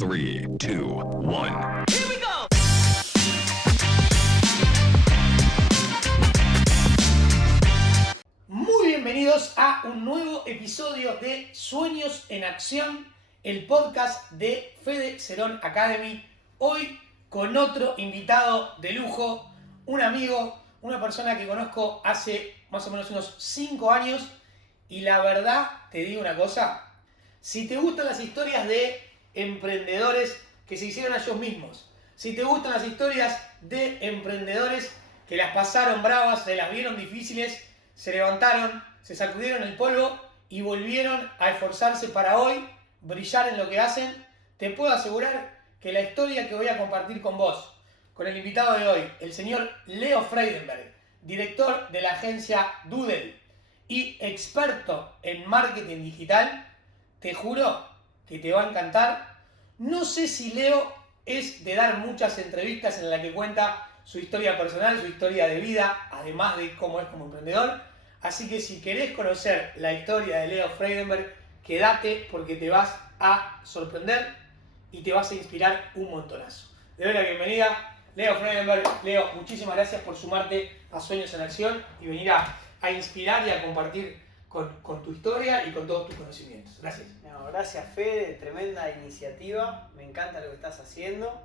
3, 2, 1. Here we go. Muy bienvenidos a un nuevo episodio de Sueños en Acción, el podcast de Fede Cerón Academy. Hoy con otro invitado de lujo, un amigo, una persona que conozco hace más o menos unos 5 años. Y la verdad, te digo una cosa, si te gustan las historias de emprendedores que se hicieron a ellos mismos, si te gustan las historias de emprendedores que las pasaron bravas, se las vieron difíciles, se levantaron, se sacudieron el polvo y volvieron a esforzarse para hoy brillar en lo que hacen, te puedo asegurar que la historia que voy a compartir con vos, con el invitado de hoy, el señor Leo Freidenberg, director de la agencia Doodle y experto en marketing digital, te juro que te va a encantar. No sé si Leo es de dar muchas entrevistas en las que cuenta su historia personal, su historia de vida, además de cómo es como emprendedor. Así que si querés conocer la historia de Leo Freidenberg, quédate porque te vas a sorprender y te vas a inspirar un montonazo. Le doy la bienvenida, Leo Freidenberg. Leo, muchísimas gracias por sumarte a Sueños en Acción y venir a inspirar y a compartir con tu historia y con todos tus conocimientos. Gracias. No, gracias Fede, tremenda iniciativa, me encanta lo que estás haciendo.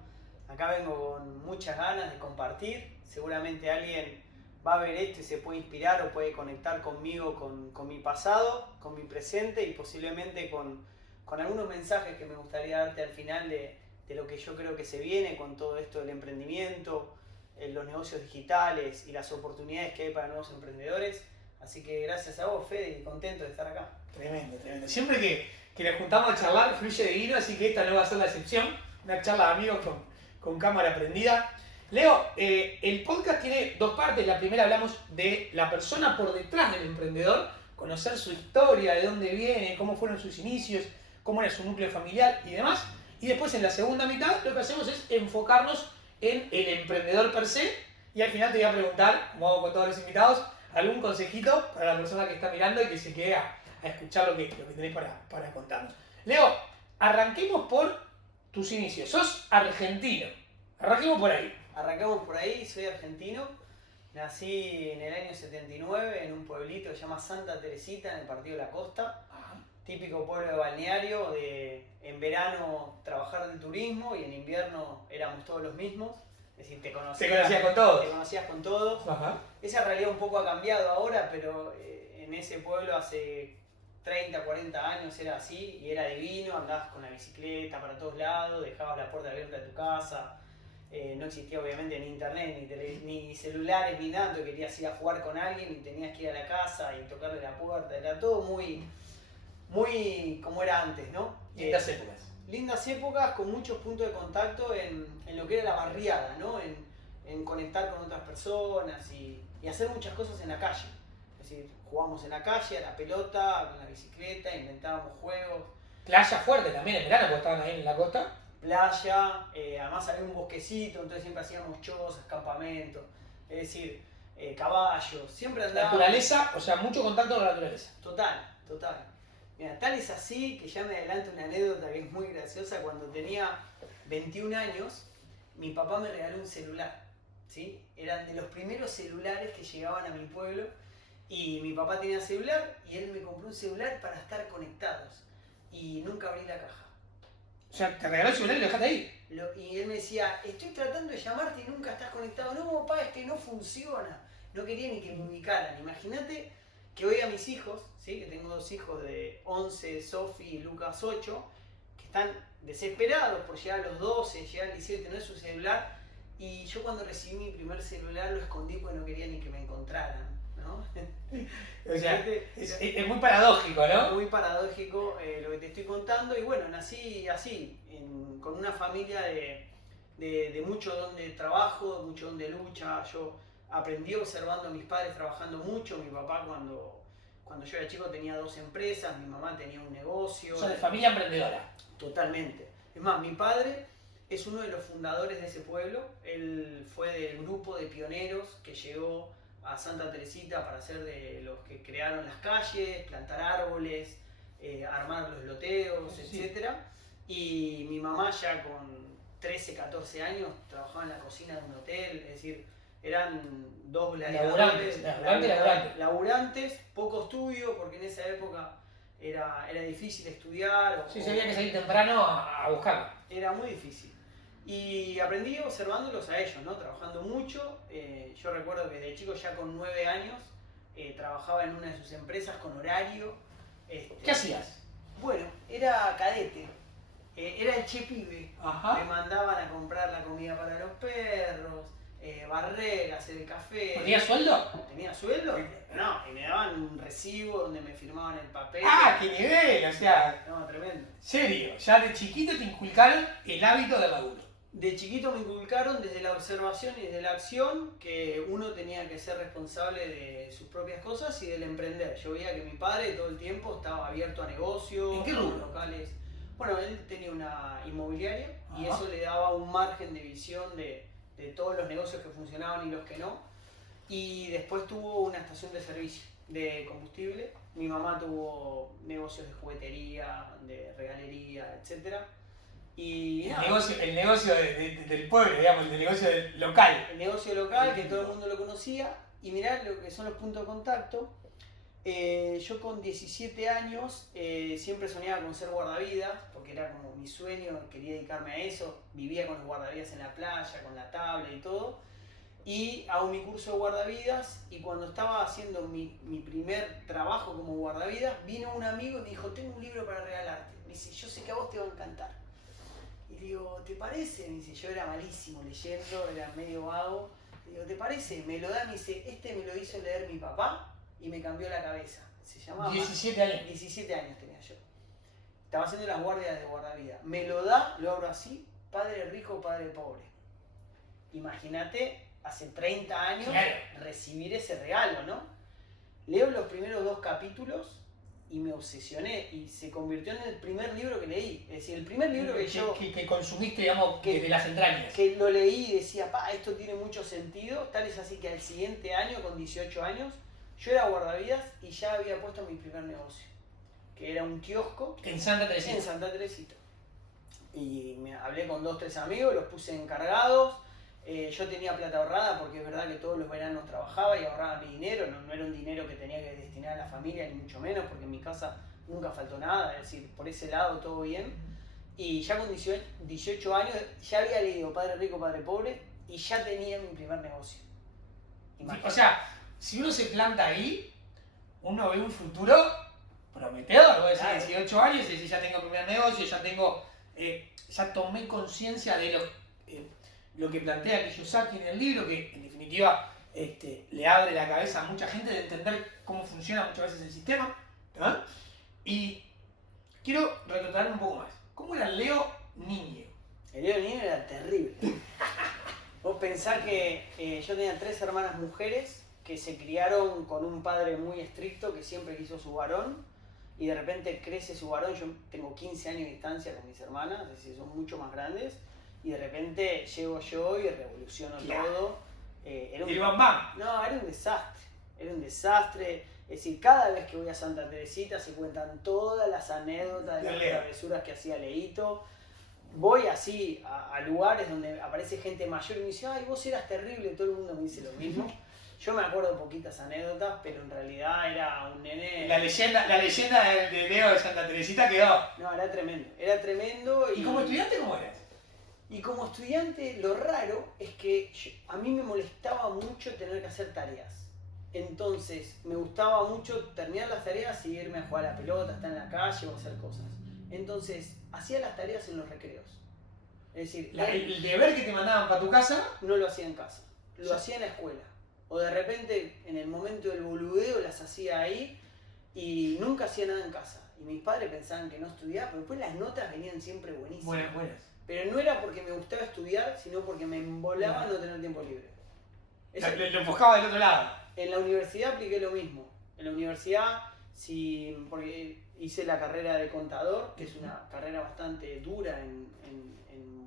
Acá vengo con muchas ganas de compartir, seguramente alguien va a ver esto y se puede inspirar o puede conectar conmigo, con mi pasado, con mi presente y posiblemente con algunos mensajes que me gustaría darte al final de lo que yo creo que se viene con todo esto del emprendimiento, los negocios digitales y las oportunidades que hay para nuevos emprendedores. Así que gracias a vos, Fede, y contento de estar acá. Tremendo, tremendo. Siempre que nos juntamos a charlar, fluye divino, así que esta no va a ser la excepción. Una charla de amigos con cámara prendida. Leo, el podcast tiene dos partes. La primera hablamos de la persona por detrás del emprendedor, conocer su historia, de dónde viene, cómo fueron sus inicios, cómo era su núcleo familiar y demás. Y después en la segunda mitad lo que hacemos es enfocarnos en el emprendedor per se. Y al final te voy a preguntar, como hago con todos los invitados, algún consejito para la persona que está mirando y que se quede a escuchar lo que tenés para contarnos. Leo, arranquemos por tus inicios. Sos argentino. Arranquemos por ahí. Arrancamos por ahí, soy argentino. Nací en el año 79 en un pueblito que se llama Santa Teresita, en el Partido de la Costa. Típico pueblo de balneario, en verano trabajar del turismo y en invierno éramos todos los mismos. Es decir, te conocías con todos. Te conocías con todos. Ajá. Esa realidad un poco ha cambiado ahora, pero en ese pueblo hace 30, 40 años era así y era divino. Andabas con la bicicleta para todos lados, dejabas la puerta abierta de tu casa. No existía obviamente ni internet, ni celulares, ni nada. Entonces querías ir a jugar con alguien y tenías que ir a la casa y tocarle la puerta. Era todo muy como era antes, ¿no? Lindas épocas. Lindas épocas con muchos puntos de contacto en lo que era la barriada, ¿no? En conectar con otras personas y hacer muchas cosas en la calle. Es decir, jugábamos en la calle, a la pelota, con la bicicleta, inventábamos juegos. Playa fuerte también en verano, porque estaban ahí en la costa. Playa, además había un bosquecito, entonces siempre hacíamos chozas, campamentos, es decir, caballos, siempre andábamos. Naturaleza, o sea, mucho contacto con la naturaleza. Total. Mira, tal es así que ya me adelanto una anécdota que es muy graciosa. Cuando tenía 21 años, mi papá me regaló un celular, ¿sí? Eran de los primeros celulares que llegaban a mi pueblo y mi papá tenía celular y él me compró un celular para estar conectados y nunca abrí la caja. O sea, te regaló el celular y lo dejaste ahí. Y él me decía, estoy tratando de llamarte y nunca estás conectado. No, papá, es que no funciona. No quería ni que me ubicaran. Imagínate que hoy a mis hijos, ¿sí? Que tengo 2 hijos de 11, Sofi y Lucas 8, que están desesperados por llegar a los 12, llegar al liceo y tener su celular. Y yo cuando recibí mi primer celular lo escondí porque no quería ni que me encontraran, ¿no? O sea, es muy paradójico, ¿no? Muy paradójico lo que te estoy contando. Y bueno, nací así, con una familia de mucho don de trabajo, mucho don de lucha. Yo aprendí observando a mis padres trabajando mucho. Mi papá cuando yo era chico tenía 2 empresas, mi mamá tenía un negocio. O sea, de familia emprendedora. Totalmente. Es más, mi padre es uno de los fundadores de ese pueblo. Él fue del grupo de pioneros que llegó a Santa Teresita para ser de los que crearon las calles, plantar árboles, armar los loteos, Sí. etc. Y mi mamá ya con 13, 14 años trabajaba en la cocina de un hotel, es decir, eran dos gladiadores, laburantes, poco estudio, porque en esa época era difícil estudiar. Sí, se había que salir temprano a buscarlo. Era muy difícil. Y aprendí observándolos a ellos, ¿no? Trabajando mucho. Yo recuerdo que de chico, ya con 9 años, trabajaba en una de sus empresas con horario. ¿Qué hacías? Bueno, era cadete. Era el che pibe. Ajá. Me mandaban a comprar la comida para los perros, barrer, hacer el café. ¿Tenías sueldo? ¿Tenía sueldo? No, y me daban un recibo donde me firmaban el papel. ¡Ah, qué nivel! O sea, No, tremendo. serio, ya de chiquito te inculcaron el hábito de laburo. De chiquito me inculcaron desde la observación y desde la acción que uno tenía que ser responsable de sus propias cosas y del emprender. Yo veía que mi padre todo el tiempo estaba abierto a negocios, ¿En qué rubro? locales. Bueno, él tenía una inmobiliaria y Ajá. eso le daba un margen de visión de todos los negocios que funcionaban y los que no. Y después tuvo una estación de servicio de combustible. Mi mamá tuvo negocios de juguetería, de regalería, etcétera. Y nada, El negocio del pueblo, digamos, el negocio local. el negocio local, que todo el mundo lo conocía. Y mirá lo que son los puntos de contacto. Yo con 17 años siempre soñaba con ser guardavidas, porque era como mi sueño, quería dedicarme a eso. Vivía con los guardavidas en la playa, con la tabla y todo. Y hago mi curso de guardavidas, y cuando estaba haciendo mi primer trabajo como guardavidas, vino un amigo y me dijo, tengo un libro para regalarte. Me dice, yo sé que a vos te va a encantar. Y digo, ¿te parece? Me dice, yo era malísimo leyendo, era medio vago. Y digo, ¿te parece? Me lo da, me dice, me lo hizo leer mi papá y me cambió la cabeza. Se llamaba 17 años. 17 años tenía yo. Estaba haciendo las guardias de guardavida. Me lo da, lo abro así, padre rico, padre pobre. Imagínate, hace 30 años, claro, recibir ese regalo, ¿no? Leo los primeros 2 capítulos y me obsesioné, y se convirtió en el primer libro que leí. Es decir, el primer libro que consumiste, digamos, desde las entrañas. Que lo leí y decía, esto tiene mucho sentido. Tal es así que al siguiente año, con 18 años, yo era guardavidas y ya había puesto mi primer negocio, que era un kiosco En Santa Teresita. en Santa Teresita. Y me hablé con 2, 3 amigos, los puse encargados. Yo tenía plata ahorrada, porque es verdad que todos los veranos trabajaba y ahorraba mi dinero. No era un dinero que tenía que destinar a la familia, ni mucho menos, porque en mi casa nunca faltó nada. Es decir, por ese lado todo bien. Y ya con 18 años ya había leído Padre Rico, Padre Pobre, y ya tenía mi primer negocio. O sea, si uno se planta ahí, uno ve un futuro prometedor. Vos decís, Claro. 18 años y decís, ya tengo primer negocio, ya tomé conciencia de lo que plantea Kiyosaki en el libro, que en definitiva le abre la cabeza a mucha gente de entender cómo funciona muchas veces el sistema. ¿Ah? Y quiero retratarme un poco más. ¿Cómo era Leo niño? El Leo niño era terrible. Vos pensás que yo tenía 3 hermanas mujeres que se criaron con un padre muy estricto que siempre quiso su varón, y de repente crece su varón. Yo tengo 15 años de distancia con mis hermanas, es decir, son mucho más grandes, y de repente llego yo y revoluciono todo. Era El bambam. No, era un desastre. Era un desastre. Es decir, cada vez que voy a Santa Teresita se cuentan todas las anécdotas de las travesuras que hacía Leito. Voy así a lugares donde aparece gente mayor y me dice, ay, vos eras terrible, todo el mundo me dice lo mismo. Yo me acuerdo de poquitas anécdotas, pero en realidad era un nene... La leyenda de Leo de Santa Teresita quedó. No, era tremendo. Era tremendo. ¿Y como estudiante cómo eras? Y como estudiante, lo raro es que a mí me molestaba mucho tener que hacer tareas. Entonces, me gustaba mucho terminar las tareas y irme a jugar a la pelota, estar en la calle o hacer cosas. Entonces, hacía las tareas en los recreos. Es decir, El deber que te mandaban para tu casa, no lo hacía en casa, lo hacía en la escuela. O de repente, en el momento del boludeo, las hacía ahí, y nunca hacía nada en casa. Y mis padres pensaban que no estudiaba, pero después las notas venían siempre buenísimas. buenas. Pero no era porque me gustaba estudiar, sino porque me embolaba no tener tiempo libre. Lo enfocaba del otro lado. En la universidad apliqué lo mismo. En la universidad, porque hice la carrera de contador, que es una carrera bastante dura en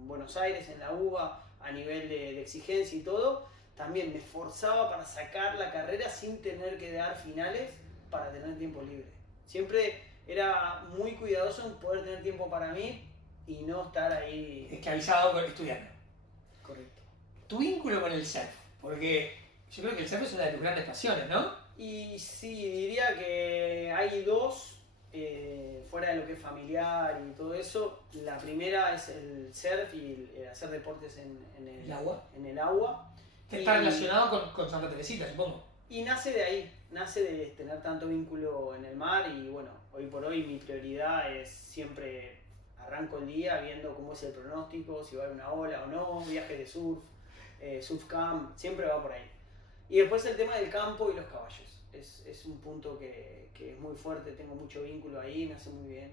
Buenos Aires, en la UBA, a nivel de exigencia y todo. También me esforzaba para sacar la carrera sin tener que dar finales para tener tiempo libre. Siempre era muy cuidadoso en poder tener tiempo para mí, y no estar ahí. Esclavizado con estudiando. Correcto. Tu vínculo con el surf, porque yo creo que el surf es una de tus grandes pasiones, ¿no? Y sí, diría que hay dos, fuera de lo que es familiar y todo eso. La primera es el surf y el hacer deportes en ¿El agua? En el agua. Que está relacionado con Santa Teresita, supongo. Y nace de ahí, nace de tener tanto vínculo en el mar y bueno, hoy por hoy mi prioridad es siempre arranco el día viendo cómo es el pronóstico, si va a haber una ola o no, viajes de surf, surf camp, siempre va por ahí. Y después el tema del campo y los caballos. Es un punto que es muy fuerte, tengo mucho vínculo ahí, me hace muy bien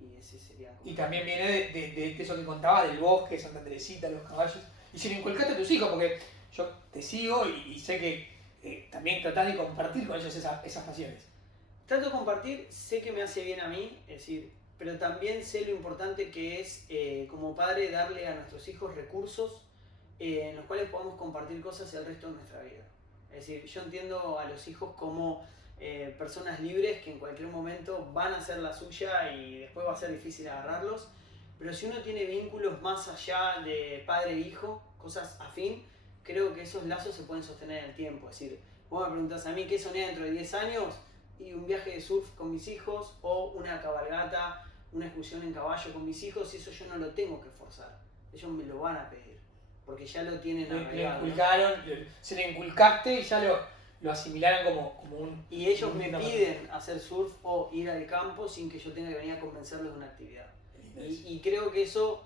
y ese sería como... Y también viene de eso que contaba, del bosque, Santa Teresita, los caballos. Y si lo inculcaste a tus hijos, porque yo te sigo y sé que también tratás de compartir con ellos esas pasiones. Trato de compartir, sé que me hace bien a mí, es decir, pero también sé lo importante que es como padre darle a nuestros hijos recursos en los cuales podamos compartir cosas el resto de nuestra vida. Es decir, yo entiendo a los hijos como personas libres que en cualquier momento van a hacer la suya y después va a ser difícil agarrarlos, pero si uno tiene vínculos más allá de padre e hijo, cosas afín, creo que esos lazos se pueden sostener en el tiempo. Es decir, vos me preguntás a mí qué soñé dentro de 10 años y un viaje de surf con mis hijos o una cabalgata, una excursión en caballo con mis hijos, y eso yo no lo tengo que forzar, ellos me lo van a pedir, porque ya lo tienen Le arreglado. inculcaron, se le inculcaste y ya lo asimilaron como un... Y ellos un me lindo piden hacer surf o ir al campo sin que yo tenga que venir a convencerlos de una actividad. Y creo que eso,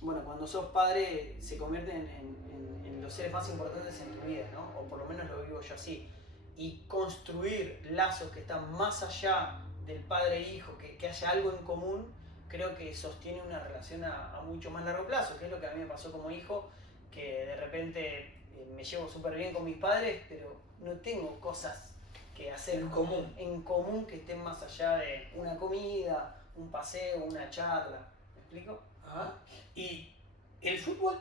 bueno, cuando sos padre se convierte en los seres más importantes en tu vida, ¿no? O por lo menos lo vivo yo así. Y construir lazos que están más allá del padre e hijo, que haya algo en común, creo que sostiene una relación a mucho más largo plazo, que es lo que a mí me pasó como hijo, que de repente me llevo súper bien con mis padres, pero no tengo cosas que hacer En común. que estén más allá de una comida, un paseo, una charla. ¿Me explico? Ajá. ¿Y el fútbol?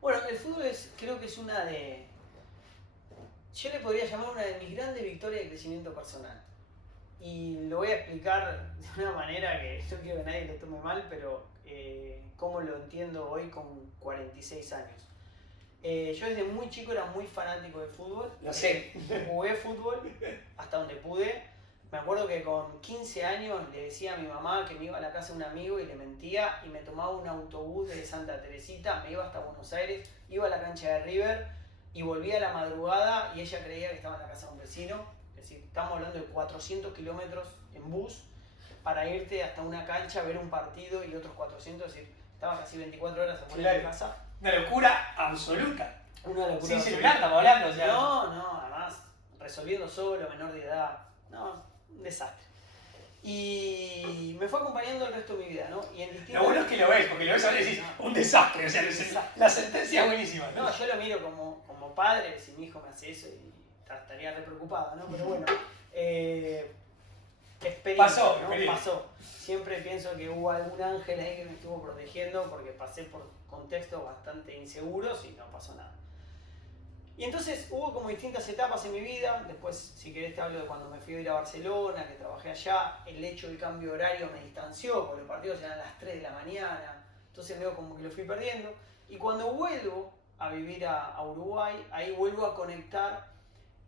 Bueno, el fútbol creo que es una de... Yo le podría llamar una de mis grandes victorias de crecimiento personal. Y lo voy a explicar de una manera que no quiero que nadie lo tome mal, pero cómo lo entiendo hoy con 46 años. Yo desde muy chico era muy fanático de fútbol. Lo sé. Jugué fútbol hasta donde pude. Me acuerdo que con 15 años le decía a mi mamá que me iba a la casa de un amigo y le mentía y me tomaba un autobús de Santa Teresita, me iba hasta Buenos Aires, iba a la cancha de River y volvía a la madrugada y ella creía que estaba en la casa de un vecino. Es decir, estamos hablando de 400 kilómetros en bus para irte hasta una cancha, ver un partido y otros 400, es decir, estaba casi 24 horas afuera de casa. Una locura absoluta. Una locura. Sin celular estamos hablando, o sea. No, además, resolviendo solo, menor de edad. No, un desastre. Y me fue acompañando el resto de mi vida, ¿no? Y en distintos... Lo bueno es que lo ves, porque lo ves ahora y decís, un desastre, o sea, la sentencia es buenísima. No, yo lo miro como padre, si mi hijo me hace eso y estaría re preocupado, ¿no? Pero bueno, experiencia, Pasó, ¿no? experiencia. Pasó. Siempre pienso que hubo algún ángel ahí que me estuvo protegiendo porque pasé por contextos bastante inseguros y no pasó nada. Y entonces hubo como distintas etapas en mi vida. Después, si querés, te hablo de cuando me fui a ir a Barcelona, que trabajé allá. El hecho del cambio horario me distanció, porque los partidos eran a las 3 de la mañana. Entonces veo como que lo fui perdiendo. Y cuando vuelvo a vivir a Uruguay, ahí vuelvo a conectar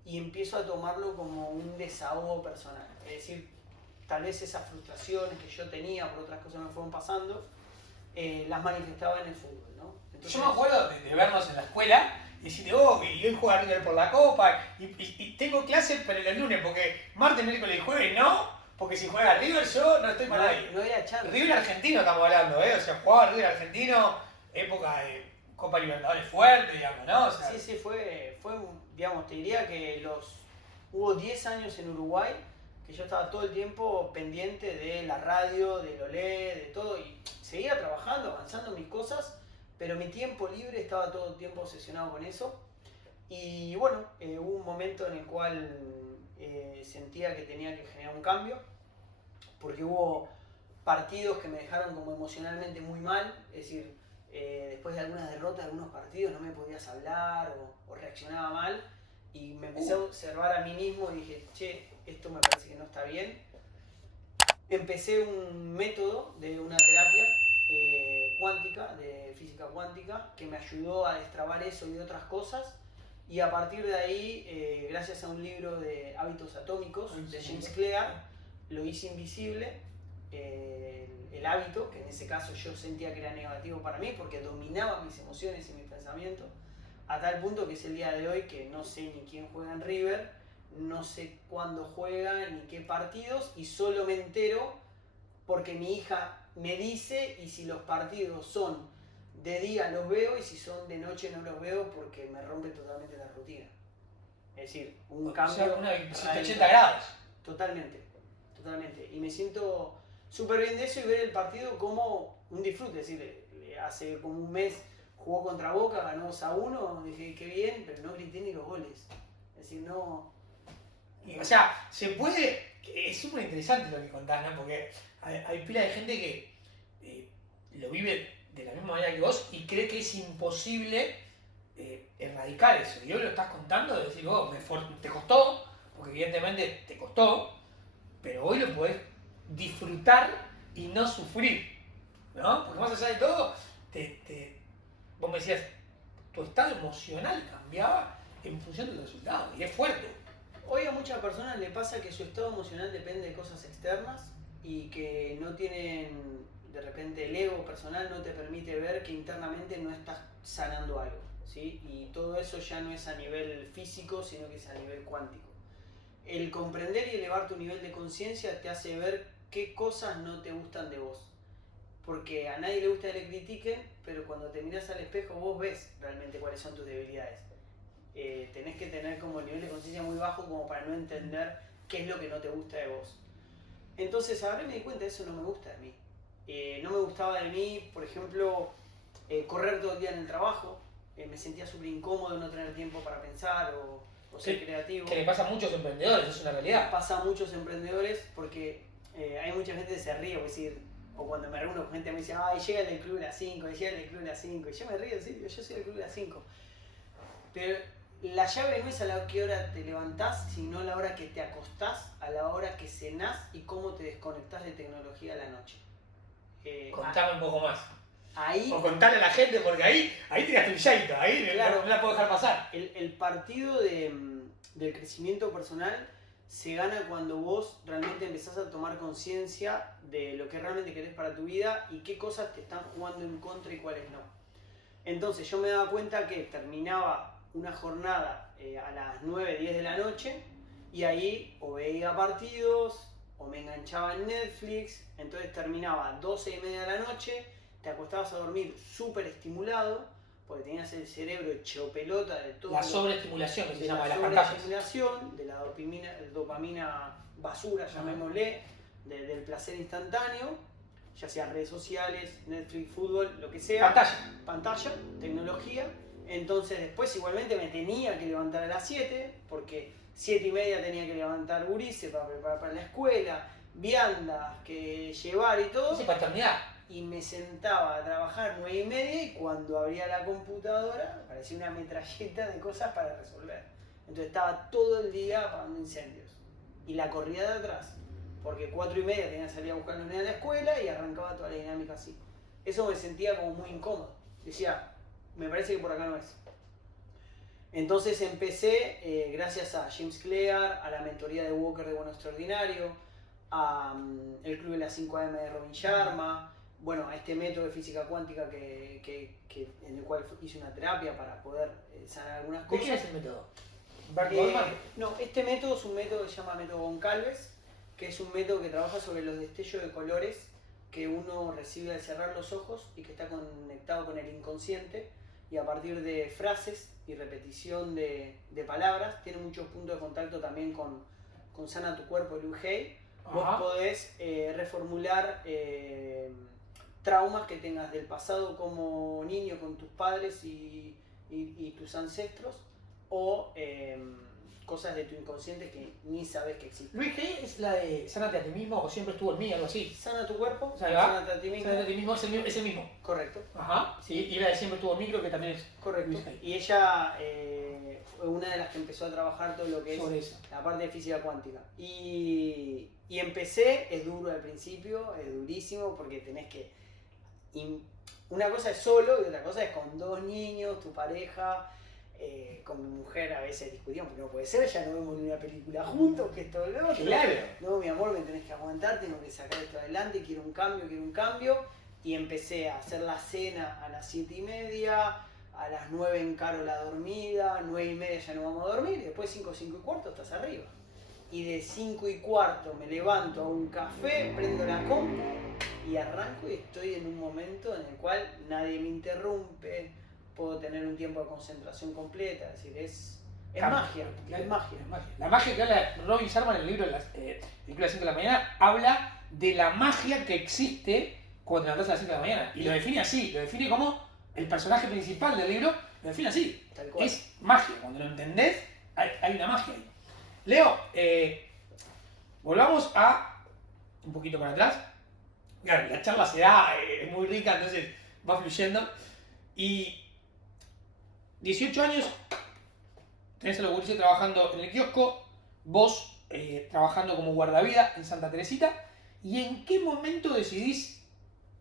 y empiezo a tomarlo como un desahogo personal. Es decir, tal vez esas frustraciones que yo tenía por otras cosas que me fueron pasando, las manifestaba en el fútbol, ¿no? Entonces, yo me acuerdo de vernos en la escuela y decirte, oh, y hoy juega River por la Copa, y tengo clases pero el lunes, porque martes, miércoles y jueves no, porque si juega River yo no estoy para ahí. No había chance. River argentino estamos hablando, o sea, jugaba River argentino, época de Copa Libertadores fuerte, digamos, ¿no? O sea, Sí, fue digamos, te diría que hubo 10 años en Uruguay que yo estaba todo el tiempo pendiente de la radio, del Olé, de todo, y seguía trabajando, avanzando en mis cosas, pero mi tiempo libre estaba todo el tiempo obsesionado con eso. Y bueno, hubo un momento en el cual sentía que tenía que generar un cambio, porque hubo partidos que me dejaron como emocionalmente muy mal, es decir, después de algunas derrotas de algunos partidos no me podías hablar o reaccionaba mal, y me empecé a observar a mí mismo y dije, che, esto me parece que no está bien. Empecé un método de una terapia cuántica, de física cuántica, que me ayudó a destrabar eso y otras cosas. Y a partir de ahí, gracias a un libro de hábitos atómicos de James Clear, lo hice invisible, el hábito, que en ese caso yo sentía que era negativo para mí porque dominaba mis emociones y mis pensamientos, a tal punto que es el día de hoy que no sé ni quién juega en River, no sé cuándo juega ni qué partidos, y solo me entero porque mi hija me dice, y si los partidos son de día los veo y si son de noche no los veo porque me rompe totalmente la rutina. Es decir, un cambio... Una 180 grados. Totalmente, totalmente. Y me siento súper bien de eso y ver el partido como un disfrute. Es decir, hace como un mes jugó contra Boca, ganó 2-1, dije qué bien, pero no grité ni los goles. Es decir, no... O sea, se puede... Es súper interesante lo que contás, ¿no? Porque hay pila de gente que lo vive de la misma manera que vos y cree que es imposible erradicar eso. Y hoy lo estás contando, de decir, te costó, porque evidentemente te costó, pero hoy lo podés disfrutar y no sufrir, ¿no? Porque más allá de todo, vos me decías, tu estado emocional cambiaba en función del resultado, y es fuerte. Hoy a muchas personas le pasa que su estado emocional depende de cosas externas y que no tienen, de repente el ego personal no te permite ver que internamente no estás sanando algo, ¿sí? Y todo eso ya no es a nivel físico, sino que es a nivel cuántico. El comprender y elevar tu nivel de conciencia te hace ver qué cosas no te gustan de vos. Porque a nadie le gusta que le critiquen, pero cuando te miras al espejo vos ves realmente cuáles son tus debilidades. Tenés que tener como el nivel de conciencia muy bajo como para no entender qué es lo que no te gusta de vos. Entonces ahora me di cuenta, eso no me gusta de mí. No me gustaba de mí, por ejemplo, correr todo el día en el trabajo. Me sentía súper incómodo no tener tiempo para pensar o ser creativo. Que le pasa a muchos emprendedores, es una realidad. Pasa a muchos emprendedores porque hay mucha gente que se ríe, o cuando me reúno con gente me dice, ay, llega el del club a las 5, llega el del club a las 5, y yo me río, en serio, yo soy del club a las 5. Pero la llave no es a la que hora te levantás, sino a la hora que te acostás, a la hora que cenás y cómo te desconectás de tecnología a la noche. Contame un poco más. Ahí, O contale a la gente, porque ahí tiraste un shaito, ahí claro, no la puedo dejar pasar. el partido del crecimiento personal se gana cuando vos realmente empezás a tomar conciencia de lo que realmente querés para tu vida y qué cosas te están jugando en contra y cuáles no. Entonces yo me daba cuenta que terminaba una jornada a las 9, 10 de la noche y ahí o veía partidos o me enganchaba en Netflix, entonces terminaba 12:30 de la noche, te acostabas a dormir súper estimulado porque tenías el cerebro hecho pelota de todo. La sobreestimulación que se llama de las La pantallas. sobreestimulación, de la dopamina basura, llamémosle, del placer instantáneo, ya sea redes sociales, Netflix, fútbol, lo que sea. Pantalla, tecnología. Entonces después igualmente me tenía que levantar a las 7, porque 7:30 tenía que levantar gurises para preparar para la escuela, viandas que llevar y todo. Sí, paternidad. Y me sentaba a trabajar 9:30 y cuando abría la computadora parecía una metralleta de cosas para resolver. Entonces estaba todo el día apagando incendios. Y la corrida de atrás, porque 4:30 tenía que salir a buscar a los nenes a la escuela y arrancaba toda la dinámica así. Eso me sentía como muy incómodo. Decía, me parece que por acá no es. Entonces empecé, gracias a James Clear, a la mentoría de Walker de Bueno Extraordinario, a el Club de las 5 AM de Robin Sharma, bueno, a este método de física cuántica en el cual hice una terapia para poder sanar algunas ¿De cosas. quién es el método? ¿Bert Goldman? No, este método es un método que se llama método Goncalves, que es un método que trabaja sobre los destellos de colores que uno recibe al cerrar los ojos y que está conectado con el inconsciente, y a partir de frases y repetición de palabras, tiene muchos puntos de contacto también con Sana tu Cuerpo, Liu Hay. Vos podés reformular traumas que tengas del pasado como niño con tus padres y tus ancestros, o cosas de tu inconsciente que ni sabes que existen. Luis Hay es la de Sánate a ti mismo o siempre estuvo en mí, algo así. Sana tu cuerpo, Sánate a ti mismo. Sánate a ti mismo es el mismo. Correcto. Ajá. Sí, y la de siempre estuvo en mí creo que también es. Correcto. Luis Hay. Y ella fue una de las que empezó a trabajar todo lo que Sobre es eso. la parte de física cuántica. Y empecé, es duro al principio, es durísimo porque tenés que Y una cosa es solo y otra cosa es con 2 niños, tu pareja. Con mi mujer a veces discutimos, porque no puede ser, ya no vemos ni una película juntos, que esto lo otro. Claro. No, mi amor, me tenés que aguantar, tengo que sacar esto adelante, quiero un cambio. Y empecé a hacer la cena a las 7:30, a las 9 encaro la dormida, 9:30 ya no vamos a dormir, y después 5:45 estás arriba. Y de 5:15 me levanto a un café, prendo la compu y arranco y estoy en un momento en el cual nadie me interrumpe, puedo tener un tiempo de concentración completa, es decir, es magia, Claro, es magia. La magia que habla Robin Sharma en el libro de las 5 de la mañana, habla de la magia que existe cuando te levantás a las 5 de la mañana. Y lo define así, lo define como el personaje principal del libro, lo define así. Tal cual. Es magia, cuando lo entendés, hay una magia ahí. Leo, volvamos a un poquito para atrás. Claro, la charla se da, es muy rica, entonces va fluyendo. Y 18 años, tenés a los gurises trabajando en el kiosco, vos trabajando como guardavida en Santa Teresita. ¿Y en qué momento decidís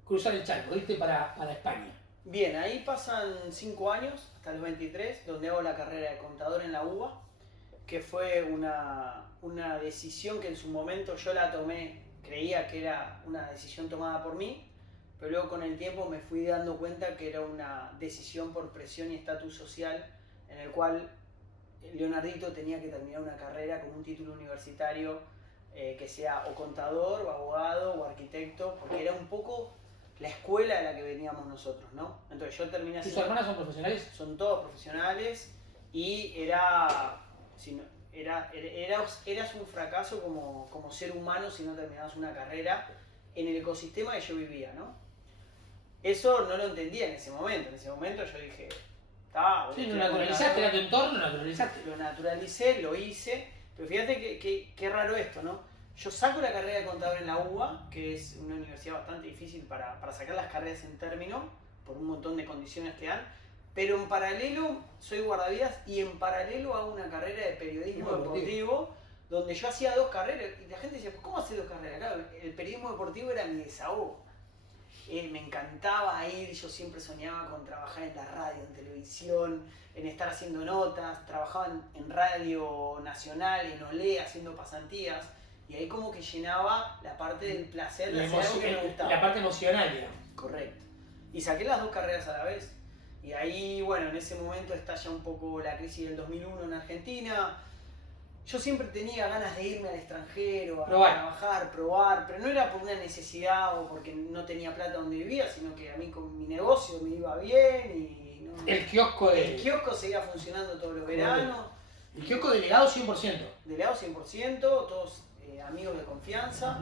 cruzar el charco, irte para España? Bien, ahí pasan 5 años, hasta los 23, donde hago la carrera de contador en la UBA, que fue una decisión que en su momento yo la tomé, creía que era una decisión tomada por mí, pero luego con el tiempo me fui dando cuenta que era una decisión por presión y estatus social, en el cual Leonardito tenía que terminar una carrera con un título universitario que sea o contador, o abogado, o arquitecto, porque era un poco la escuela de la que veníamos nosotros, ¿no? Entonces yo terminé ¿Tus haciendo... hermanas son profesionales? Son todos profesionales y eras un fracaso como ser humano si no terminabas una carrera en el ecosistema que yo vivía, ¿no? Eso no lo entendía en ese momento. En ese momento yo dije, Sí, lo naturalizaste, era tu entorno, lo naturalizaste. lo naturalicé, lo hice, pero fíjate qué raro esto, ¿no? Yo saco la carrera de contador en la UBA, que es una universidad bastante difícil para sacar las carreras en término, por un montón de condiciones que dan, pero en paralelo soy guardavidas y en paralelo hago una carrera de periodismo deportivo, donde yo hacía 2 carreras, y la gente decía, pues ¿cómo haces 2 carreras? Claro, el periodismo deportivo era mi desahogo. Me encantaba ir, yo siempre soñaba con trabajar en la radio, en televisión, en estar haciendo notas, trabajaba en Radio Nacional, en Olé, haciendo pasantías, y ahí como que llenaba la parte del placer de hacer algo que me gustaba. La parte emocional, digamos. Correcto. Y saqué las 2 carreras a la vez. Y ahí, bueno, en ese momento estalla un poco la crisis del 2001 en Argentina. Yo siempre tenía ganas de irme al extranjero, a trabajar, probar, pero no era por una necesidad o porque no tenía plata donde vivía, sino que a mí con mi negocio me iba bien y... ¿no? El kiosco seguía funcionando todos los veranos. El kiosco delegado 100%. Delegado 100%, todos amigos de confianza.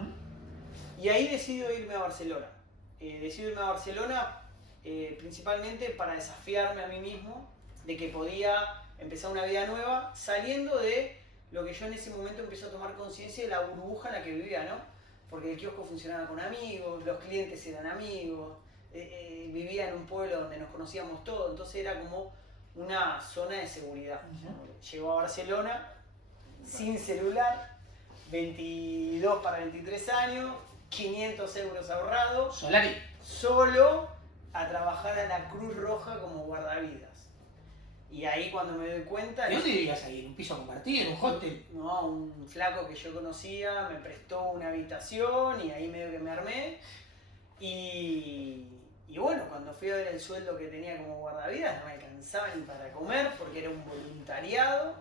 Y ahí decido irme a Barcelona. Principalmente para desafiarme a mí mismo de que podía empezar una vida nueva saliendo de lo que yo en ese momento empecé a tomar conciencia de la burbuja en la que vivía, ¿no? Porque el kiosco funcionaba con amigos, los clientes eran amigos, vivía en un pueblo donde nos conocíamos todos, entonces era como una zona de seguridad. Llego a Barcelona sin celular, 22 para 23 años, 500 euros ahorrados, Solari. Solo a trabajar a la Cruz Roja como guardavidas. Y ahí cuando me doy cuenta... ¿De dónde vivías ahí? ¿En un piso compartido? ¿En un hostel? No, un flaco que yo conocía me prestó una habitación y ahí medio que me armé. Y bueno, cuando fui a ver el sueldo que tenía como guardavidas no me alcanzaba ni para comer porque era un voluntariado.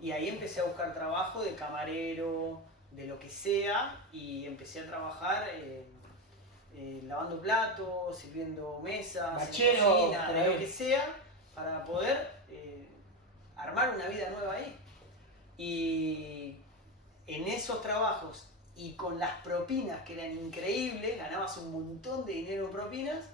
Y ahí empecé a buscar trabajo de camarero, de lo que sea, y empecé a trabajar lavando platos, sirviendo mesas, Bachero, en cocina, de lo que sea, para poder armar una vida nueva ahí. Y en esos trabajos y con las propinas que eran increíbles, ganabas un montón de dinero en propinas,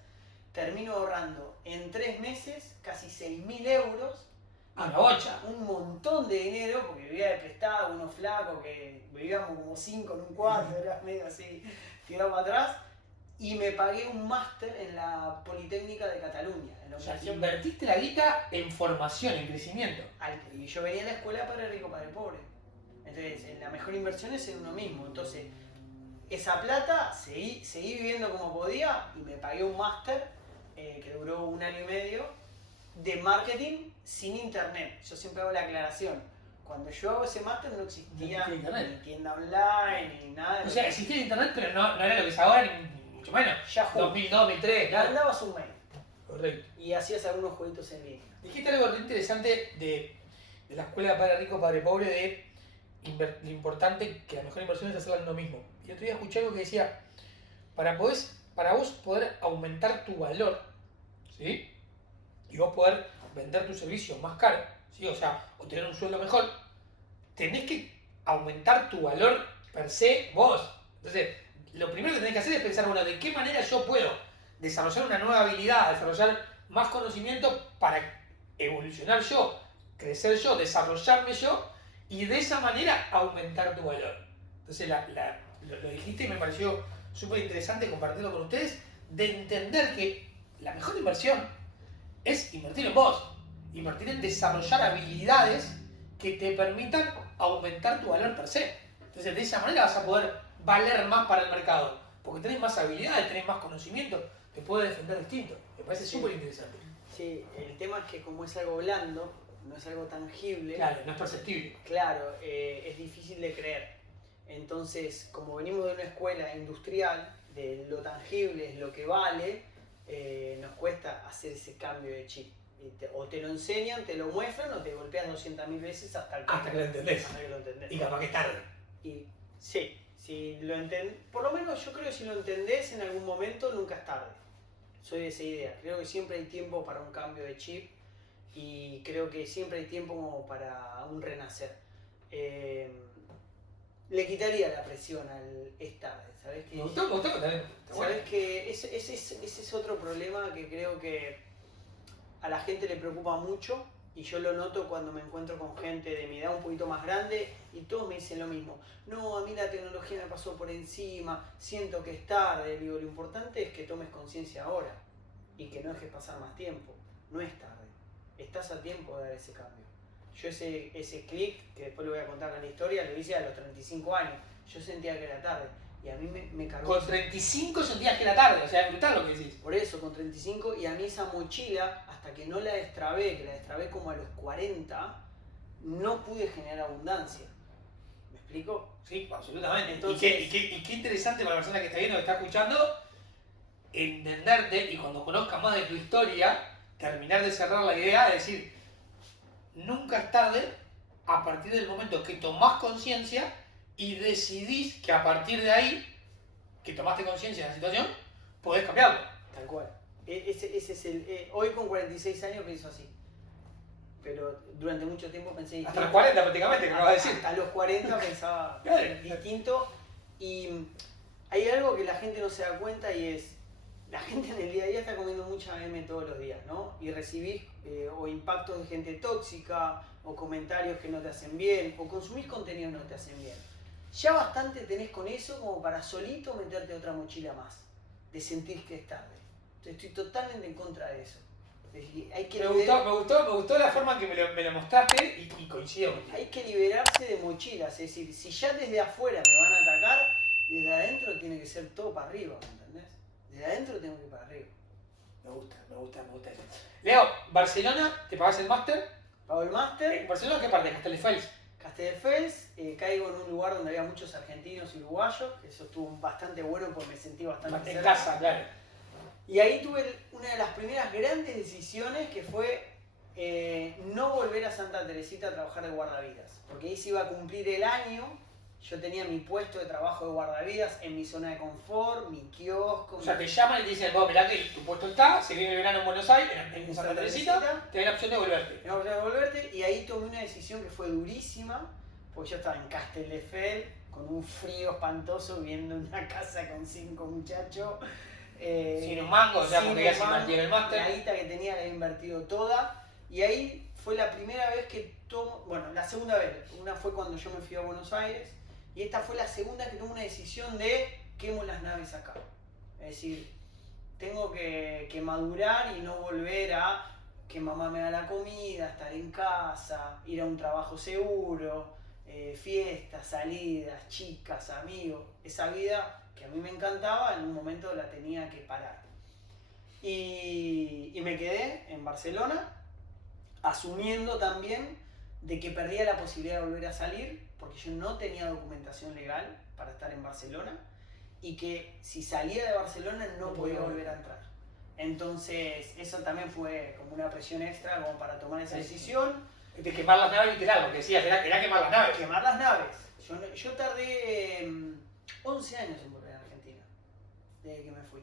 termino ahorrando en 3 meses casi 6.000 euros. Una bocha. Un montón de dinero, porque vivía de prestado, unos flacos que vivíamos como 5 en un cuarto, era medio así, tirado para atrás. Y me pagué un máster en la Politécnica de Cataluña. En la O sea, Universidad invertiste la guita en formación, en crecimiento. Y yo venía a la escuela Padre Rico, Padre Pobre. Entonces, la mejor inversión es en uno mismo. Entonces, esa plata, seguí viviendo como podía y me pagué un máster que duró 1 año y medio de marketing sin internet. Yo siempre hago la aclaración. Cuando yo hago ese máster no existía No existía ni tienda online ni nada. O sea, existía internet, pero no era lo que es ahora, ni mucho menos. Yahoo. 2002, 2003, claro. Mandabas un mail Correcto. y hacías algunos jueguitos en línea. Dijiste algo re interesante de la escuela Padre Rico, Padre Pobre, de lo importante que la mejor inversión es hacerla en uno mismo. Y otro día escuché algo que decía, para vos poder aumentar tu valor, ¿sí? Y vos poder vender tu servicio más caro, ¿sí? O sea, o tener un sueldo mejor, tenés que aumentar tu valor per se vos. Entonces, lo primero que tenés que hacer es pensar, bueno, ¿de qué manera yo puedo desarrollar una nueva habilidad, desarrollar más conocimiento para evolucionar yo, crecer yo, desarrollarme yo y de esa manera aumentar tu valor? Entonces, lo dijiste y me pareció súper interesante compartirlo con ustedes, de entender que la mejor inversión es invertir en vos, invertir en desarrollar habilidades que te permitan aumentar tu valor per se. Entonces, de esa manera vas a poder valer más para el mercado, porque tenés más habilidades, tenés más conocimiento, te puedes defender distinto. Me parece súper interesante. Sí, el tema es que como es algo blando, no es algo tangible. Claro, no es perceptible. Claro, es difícil de creer. Entonces, como venimos de una escuela industrial, de lo tangible es lo que vale, nos cuesta hacer ese cambio de chip. O te lo enseñan, te lo muestran, o te golpean 200.000 veces hasta que lo entendés. Hasta que lo entendés. Y capaz que es tarde. Y sí, si lo por lo menos yo creo que si lo entendés en algún momento, nunca es tarde. Soy de esa idea. Creo que siempre hay tiempo para un cambio de chip y creo que siempre hay tiempo como para un renacer. Le quitaría la presión al es tarde, ¿sabes? Me gustó también. ¿Sabes que ese es otro problema que creo que a la gente le preocupa mucho? Y yo lo noto cuando me encuentro con gente de mi edad un poquito más grande y todos me dicen lo mismo. No, a mí la tecnología me pasó por encima, siento que es tarde. Digo, lo importante es que tomes conciencia ahora y que no dejes pasar más tiempo. No es tarde, estás a tiempo de dar ese cambio. Yo ese clic, que después lo voy a contar en la historia, lo hice a los 35 años. Yo sentía que era tarde y a mí me cargó. Con 35 sentías que era tarde, o sea, es brutal lo que decís. Por eso, con 35, y a mí esa mochila, hasta que no la destrabé, que la destrabé como a los 40, no pude generar abundancia. ¿Me explico? Sí, absolutamente. Entonces, y qué interesante para la persona que está viendo, que está escuchando, entenderte y cuando conozcas más de tu historia, terminar de cerrar la idea de decir, nunca es tarde a partir del momento que tomás conciencia y decidís que a partir de ahí, que tomaste conciencia de la situación, podés cambiarlo. Tal cual. Ese es hoy con 46 años pienso así. Pero durante mucho tiempo pensé distinto. Hasta los 40 prácticamente, que me vas a decir. Hasta los 40 pensaba Claro. distinto. Y hay algo que la gente no se da cuenta y es, la gente en el día a día está comiendo mucha M todos los días, ¿no? Y recibís o impactos de gente tóxica, o comentarios que no te hacen bien, o consumís contenido que no te hacen bien. Ya bastante tenés con eso como para solito meterte otra mochila más, de sentir que es tarde. Estoy totalmente en contra de eso. Hay que Me gustó la forma en que me lo mostraste y coincido contigo. Hay que liberarse de mochilas, es decir, si ya desde afuera me van a atacar, desde adentro tiene que ser todo para arriba, ¿me entendés? Desde adentro tengo que ir para arriba. Me gusta eso. Leo, Barcelona, ¿te pagás el máster? Pago el máster. ¿Barcelona qué parte? Castelldefels. Castelldefels, caigo en un lugar donde había muchos argentinos y uruguayos, eso estuvo bastante bueno porque me sentí bastante En cerca. casa, claro. Y ahí tuve una de las primeras grandes decisiones que fue no volver a Santa Teresita a trabajar de guardavidas. Porque ahí se iba a cumplir el año, yo tenía mi puesto de trabajo de guardavidas en mi zona de confort, mi kiosco. O sea, te llaman y te dicen, vos mirá que tu puesto está, se viene el verano en Buenos Aires, en Santa Teresita, te da la opción de volverte. Me voy a volverte y ahí tomé una decisión que fue durísima, porque yo estaba en Castelldefels con un frío espantoso viviendo en una casa con 5 muchachos. Sin un mango, o sea, porque ya se invirtió en el máster. La guita que tenía la había invertido toda y ahí fue la primera vez que tomo, bueno, la segunda vez, una fue cuando yo me fui a Buenos Aires y esta fue la segunda que tomo una decisión de quemo las naves acá. Es decir, tengo que madurar y no volver a que mamá me da la comida, estar en casa, ir a un trabajo seguro. fiestas, salidas, chicas, amigos, esa vida que a mí me encantaba, en un momento la tenía que parar. Y me quedé en Barcelona, asumiendo también de que perdía la posibilidad de volver a salir, porque yo no tenía documentación legal para estar en Barcelona, y que si salía de Barcelona no podía volver a entrar. Entonces, eso también fue como una presión extra como para tomar esa decisión. De quemar las naves literal, porque decías, era quemar las naves. Quemar las naves. Yo tardé 11 años en volver a Argentina, desde que me fui.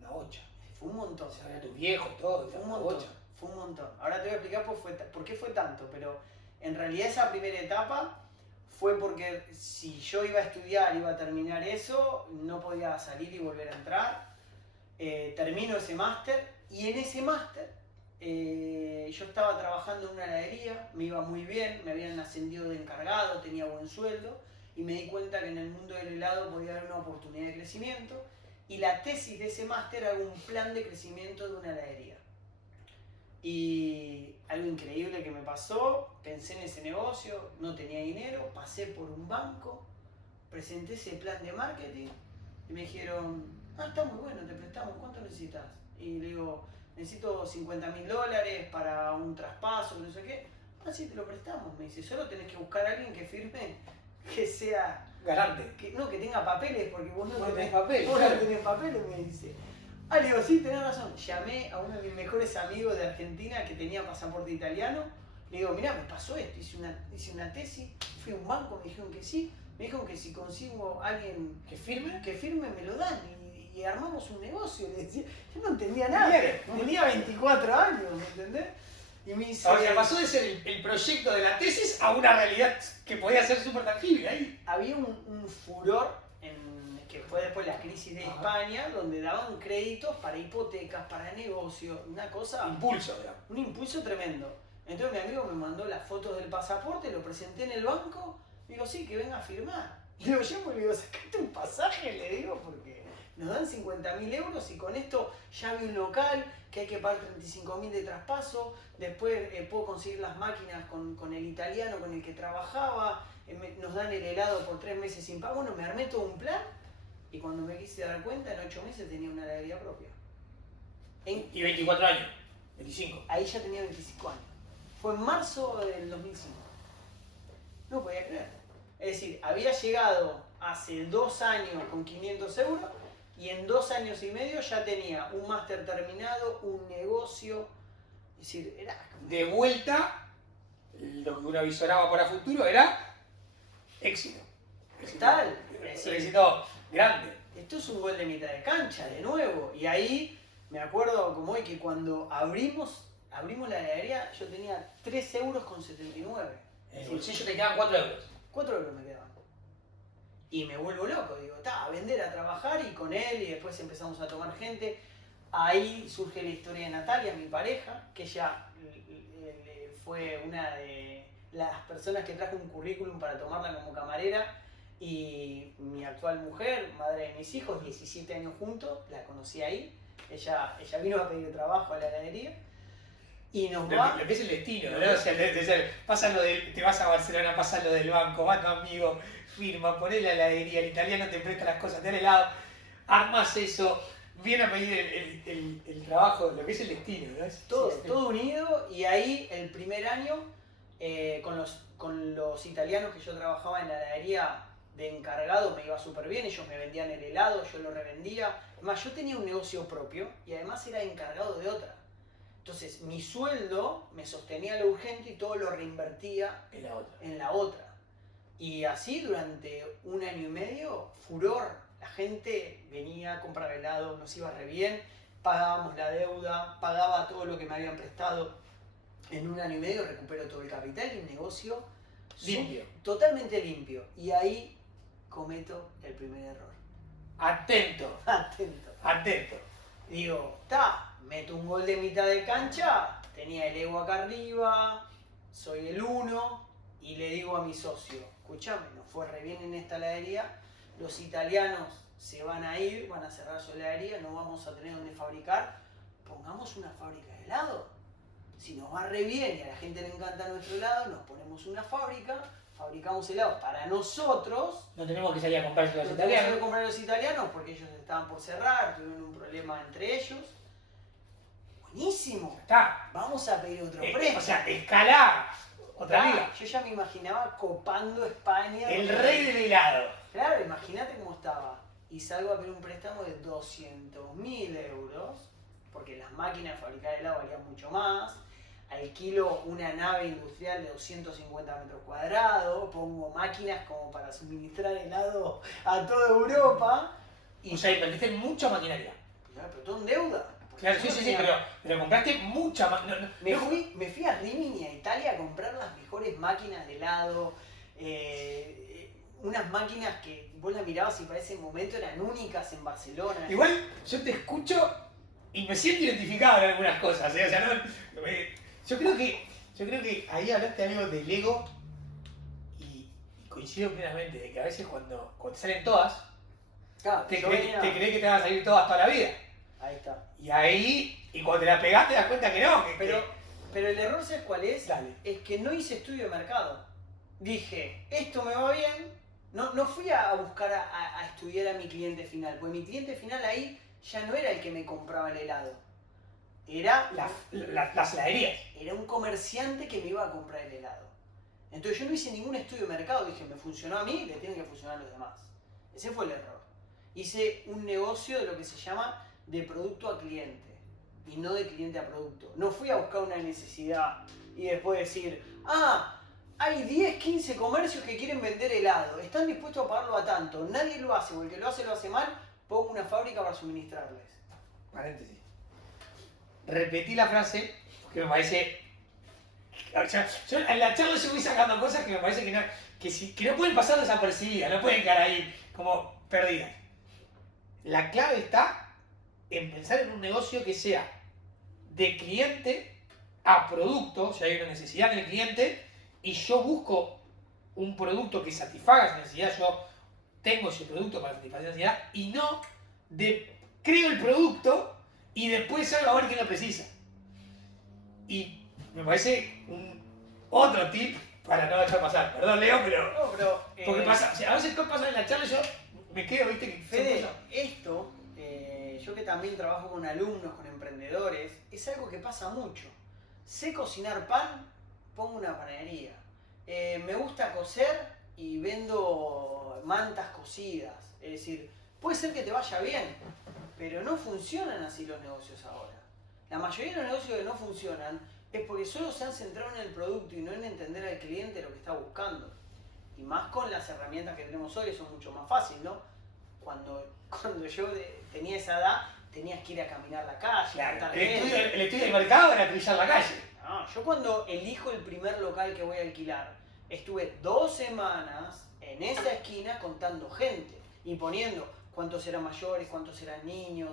Una bocha. Fue un montón. O sea, era tu viejo, todo, Fue un una montón. bocha. Fue un montón. Ahora te voy a explicar por qué fue tanto, pero en realidad esa primera etapa fue porque si yo iba a estudiar, iba a terminar eso, no podía salir y volver a entrar. Termino ese máster y en ese máster yo estaba trabajando en una heladería, me iba muy bien, me habían ascendido de encargado, tenía buen sueldo y me di cuenta que en el mundo del helado podía haber una oportunidad de crecimiento y la tesis de ese máster era un plan de crecimiento de una heladería. Y algo increíble que me pasó, pensé en ese negocio, no tenía dinero, pasé por un banco, presenté ese plan de marketing y me dijeron, está muy bueno, te prestamos, ¿cuánto necesitas? Y le digo, necesito $50.000 para un traspaso, no sé qué. Sí, te lo prestamos, me dice, solo tenés que buscar a alguien que firme, que sea... Garante. Que tenga papeles, porque vos no tenés papeles. Vos no tenés papeles, me dice. Le digo, sí, tenés razón. Llamé a uno de mis mejores amigos de Argentina que tenía pasaporte italiano. Le digo, mirá, me pasó esto, hice una tesis, fui a un banco, me dijeron que sí. Me dijeron que si consigo a alguien ¿Que firme? que firme, me lo dan. Y armamos un negocio. Le decía, yo no entendía nada. Tenía 24 años, ¿me entendés? Y me dice, O sea, pasó de ser el proyecto de la tesis a una realidad que podía ser súper tangible ahí. Había un furor que fue después la crisis de España, donde daban créditos para hipotecas, para negocios, una cosa... Impulso, digamos. Un impulso tremendo. Entonces mi amigo me mandó las fotos del pasaporte, lo presenté en el banco, digo, sí, que venga a firmar. Y lo llamo y le digo, sacate un pasaje, le digo, porque nos dan 50.000 euros y con esto ya vi un local que hay que pagar 35.000 de traspaso, después puedo conseguir las máquinas con el italiano con el que trabajaba, nos dan el helado por 3 meses sin pago. Bueno, me armé todo un plan y cuando me quise dar cuenta, en 8 meses tenía una heladería propia. Y 24 años, 25. Ahí ya tenía 25 años. Fue en marzo del 2005. No podía creer. Es decir, había llegado hace 2 años con 500 euros y en 2 años y medio ya tenía un máster terminado, un negocio. Es decir, era... De vuelta, lo que uno visoraba para futuro era éxito. Tal. Éxito grande. Esto es un gol de mitad de cancha, de nuevo. Y ahí me acuerdo como hoy que cuando abrimos la heladería, yo tenía 3,79 euros. En el bolsillo te quedan 4 euros. 4 euros me quedaban. Y me vuelvo loco, digo, a vender, a trabajar y con él, y después empezamos a tomar gente. Ahí surge la historia de Natalia, mi pareja, que ella fue una de las personas que trajo un currículum para tomarla como camarera. Y mi actual mujer, madre de mis hijos, 17 años juntos, la conocí ahí. Ella vino a pedir trabajo a la heladería. Y nos va... Lo que es el destino, ¿no? O sea, pasa te vas a Barcelona, pasa lo del banco, va tu amigo, firma, ponés la heladería, el italiano te presta las cosas, te da el helado, armas eso, viene a pedir el trabajo, lo que es el destino, ¿no? Todo unido, y ahí el primer año, con los italianos que yo trabajaba en la heladería de encargado, me iba súper bien, ellos me vendían el helado, yo lo revendía. Además, yo tenía un negocio propio y además era encargado de otra. Entonces, mi sueldo me sostenía lo urgente y todo lo reinvertía en la otra. Y así durante 1 año y medio, furor. La gente venía a comprar helado, nos iba re bien, pagábamos la deuda, pagaba todo lo que me habían prestado. En 1 año y medio recupero todo el capital y un negocio limpio. Totalmente limpio. Y ahí cometo el primer error. Atento. Digo, meto un gol de mitad de cancha, tenía el ego acá arriba, soy el 1, y le digo a mi socio, escuchame, nos fue re bien en esta heladería, los italianos se van a ir, van a cerrar su heladería, no vamos a tener donde fabricar, pongamos una fábrica de helado. Si nos va re bien y a la gente le encanta nuestro helado, nos ponemos una fábrica, fabricamos helados para nosotros. No tenemos que salir a comprarse los Lo tuvimos que italianos. comprar los italianos porque ellos estaban por cerrar, tuvieron un problema entre ellos. Buenísimo. Está. Vamos a pedir otro préstamo. O sea, escalá otra liga. Yo ya me imaginaba copando España. El rey del helado. Claro, imagínate cómo estaba. Y salgo a pedir un préstamo de 200.000 euros, porque las máquinas de fabricar helado valían mucho más. Alquilo una nave industrial de 250 metros cuadrados, pongo máquinas como para suministrar helado a toda Europa. Y O sea, invertiste en mucha maquinaria. claro, pero todo en deuda. porque Claro, yo sí, no sí, sí, tenía- pero compraste mucha maquinaria. Me fui a Rimini, a Italia, a comprar las mejores máquinas de helado. Unas máquinas que vos las mirabas y para ese momento eran únicas en Barcelona. Igual yo te escucho y me siento identificado en algunas cosas. O sea, yo creo que ahí hablaste algo del ego y coincido plenamente de que a veces cuando te salen todas, Claro, te yo crees venía- que te van a salir todas toda la vida. Ahí está. Y cuando te la pegás te das cuenta que no. Pero el error, ¿sabes cuál es? Dale. Es que no hice estudio de mercado. Dije, esto me va bien. No fui a buscar a estudiar a mi cliente final, porque mi cliente final ahí ya no era el que me compraba el helado. Era Las heladerías. era un comerciante que me iba a comprar el helado. Entonces yo no hice ningún estudio de mercado, dije, me funcionó a mí, le tienen que funcionar a los demás. Ese fue el error. Hice un negocio de lo que se llama de producto a cliente y no de cliente a producto. No fui a buscar una necesidad y después decir, hay 10, 15 comercios que quieren vender helado, están dispuestos a pagarlo a tanto, nadie lo hace, o el que lo hace mal, pongo una fábrica para suministrarles. Paréntesis. Repetí la frase porque me parece. O sea, yo en la charla yo voy sacando cosas que me parece que no pueden pasar desapercibidas, no pueden quedar ahí como perdidas. La clave está en pensar en un negocio que sea de cliente a producto, si hay una necesidad en el cliente, y yo busco un producto que satisfaga esa necesidad, yo tengo ese producto para satisfacer esa necesidad, y no de creo el producto y después salgo a ver quién lo precisa. Y me parece otro tip para no dejar pasar. Perdón, Leo, pero. No, pero, Porque pasa, o sea, a veces pasa en la charla y yo me quedo, viste, que Fede, son cosas. esto, yo que también trabajo con alumnos, con emprendedores, es algo que pasa mucho. Sé cocinar pan, pongo una panadería. Me gusta coser y vendo mantas cosidas. Es decir, puede ser que te vaya bien, pero no funcionan así los negocios ahora. La mayoría de los negocios que no funcionan es porque solo se han centrado en el producto y no en entender al cliente lo que está buscando. Y más con las herramientas que tenemos hoy, eso es mucho más fácil, ¿no? Cuando yo tenía esa edad, tenías que ir a caminar la calle, Claro, tratar el gente. estudio del mercado era trillar la calle. No, yo cuando elijo el primer local que voy a alquilar, estuve 2 semanas en esa esquina contando gente y poniendo cuántos eran mayores, cuántos eran niños.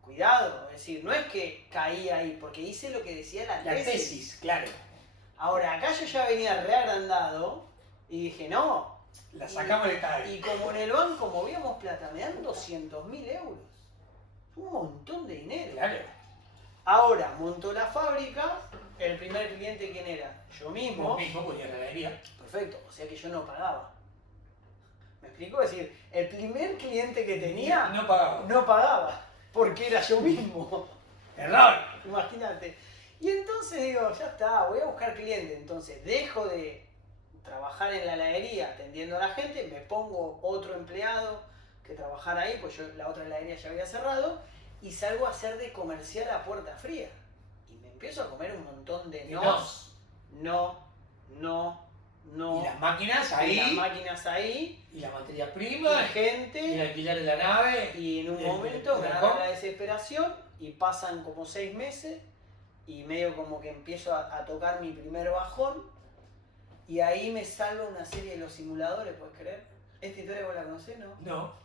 Cuidado, es decir, no es que caí ahí, porque hice lo que decía la La tesis. tesis, claro. Ahora, acá yo ya venía reagrandado y dije, no. La sacamos del estadio. Y como en el banco movíamos plata, me dan 200.000 euros. Un montón de dinero. Claro. Ahora, montó la fábrica, el primer cliente, ¿quién era? Yo mismo. Vos mismo ponías la heladería. Perfecto, o sea que yo no pagaba. ¿Me explico? Es decir, el primer cliente que tenía No pagaba. no pagaba, porque era yo mismo. Error. Imagínate. Y entonces digo, ya está, voy a buscar cliente. Entonces dejo de trabajar en la heladería atendiendo a la gente, me pongo otro empleado que trabajara ahí, pues yo la otra heladería ya había cerrado, y salgo a hacer de comercial a puerta fría. Y me empiezo a comer un montón de nos. No. Y las máquinas Y ahí. las máquinas ahí, Y la materia y prima. Y el gente, alquiler de la nave. y en un el- momento el me balcón. agarra la desesperación y pasan como 6 meses y medio como que empiezo a tocar mi primer bajón y ahí me salva una serie de los simuladores, ¿puedes creer? ¿Esta historia vos la conocés, no? No.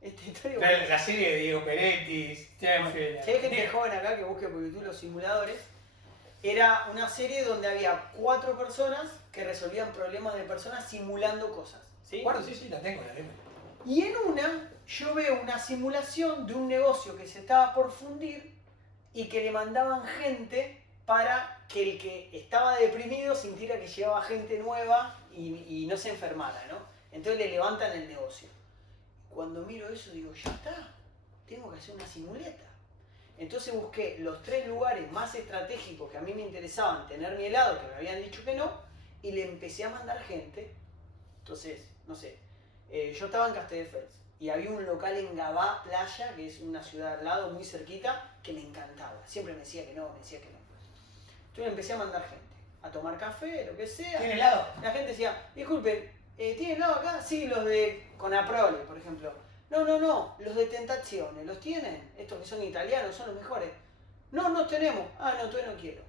Esta historia La serie de Diego Peretti, Si hay gente joven acá que busque por YouTube los simuladores, era una serie donde había 4 personas que resolvían problemas de personas simulando cosas. ¿Sí? Bueno, sí, la tengo. Y en una, yo veo una simulación de un negocio que se estaba por fundir y que le mandaban gente para que el que estaba deprimido sintiera que llegaba gente nueva y no se enfermara, ¿no? Entonces le levantan el negocio. Cuando miro eso digo, ya está, tengo que hacer una simuleta. Entonces busqué los 3 lugares más estratégicos que a mí me interesaban tener mi helado, que me habían dicho que no, y le empecé a mandar gente. Entonces, no sé, yo estaba en Castelldefels y había un local en Gabá, Playa, que es una ciudad al lado, muy cerquita, que me encantaba. Siempre me decía que no, me decía que no. Entonces empecé a mandar gente, a tomar café, lo que sea. ¿Tiene helado? La gente decía, disculpen, ¿tiene helado acá? Sí, los de Conaprole, por ejemplo. No, los de Tentazione, ¿los tienen? Estos que son italianos, son los mejores. No tenemos. Ah, no, todavía no quiero.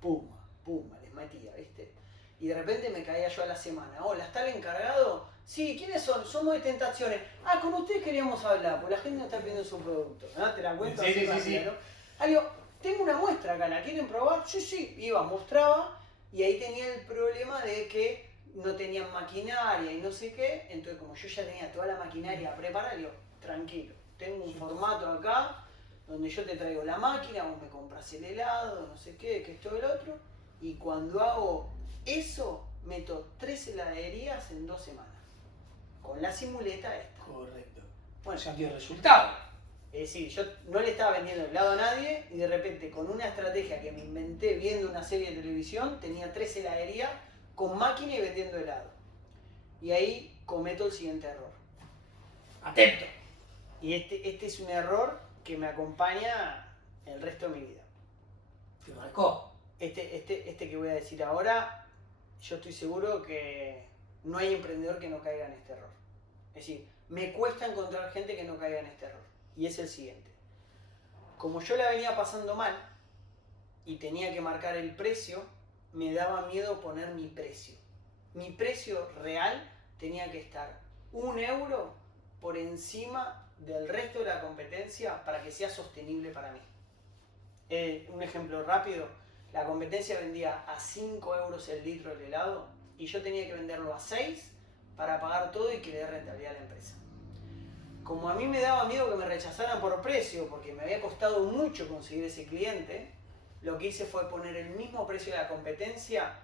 Puma, les metía, ¿viste? Y de repente me caía yo a la semana. Hola, ¿está el encargado? Sí, ¿quiénes son? Somos de Tentazione. Ah, con ustedes queríamos hablar, porque la gente no está pidiendo su producto. ¿No? Te la cuento así rápido, ¿no? Algo, tengo una muestra acá, ¿la quieren probar? Sí, iba, mostraba, y ahí tenía el problema de que no tenían maquinaria y no sé qué, entonces como yo ya tenía toda la maquinaria preparada, digo, tranquilo, tengo un formato acá, donde yo te traigo la máquina, vos me compras el helado, no sé qué, que esto y el otro, y cuando hago eso, meto 3 heladerías en 2 semanas, con la simuleta esta. Correcto. Bueno, Ya dio resultado. es decir, yo no le estaba vendiendo helado a nadie y de repente con una estrategia que me inventé viendo una serie de televisión, tenía 3 heladerías con máquina y vendiendo helado. Y ahí cometo el siguiente error. Atento. Y este es un error que me acompaña el resto de mi vida. Te marcó. Este que voy a decir ahora, yo estoy seguro que no hay emprendedor que no caiga en este error. Es decir, me cuesta encontrar gente que no caiga en este error. Y es el siguiente. Como yo la venía pasando mal y tenía que marcar el precio, me daba miedo poner mi precio. Mi precio real tenía que estar 1 euro por encima del resto de la competencia para que sea sostenible para mí. Un ejemplo rápido, la competencia vendía a 5 euros el litro el helado y yo tenía que venderlo a 6 para pagar todo y que le dé rentabilidad a la empresa. Como a mí me daba miedo que me rechazaran por precio, porque me había costado mucho conseguir ese cliente, lo que hice fue poner el mismo precio de la competencia,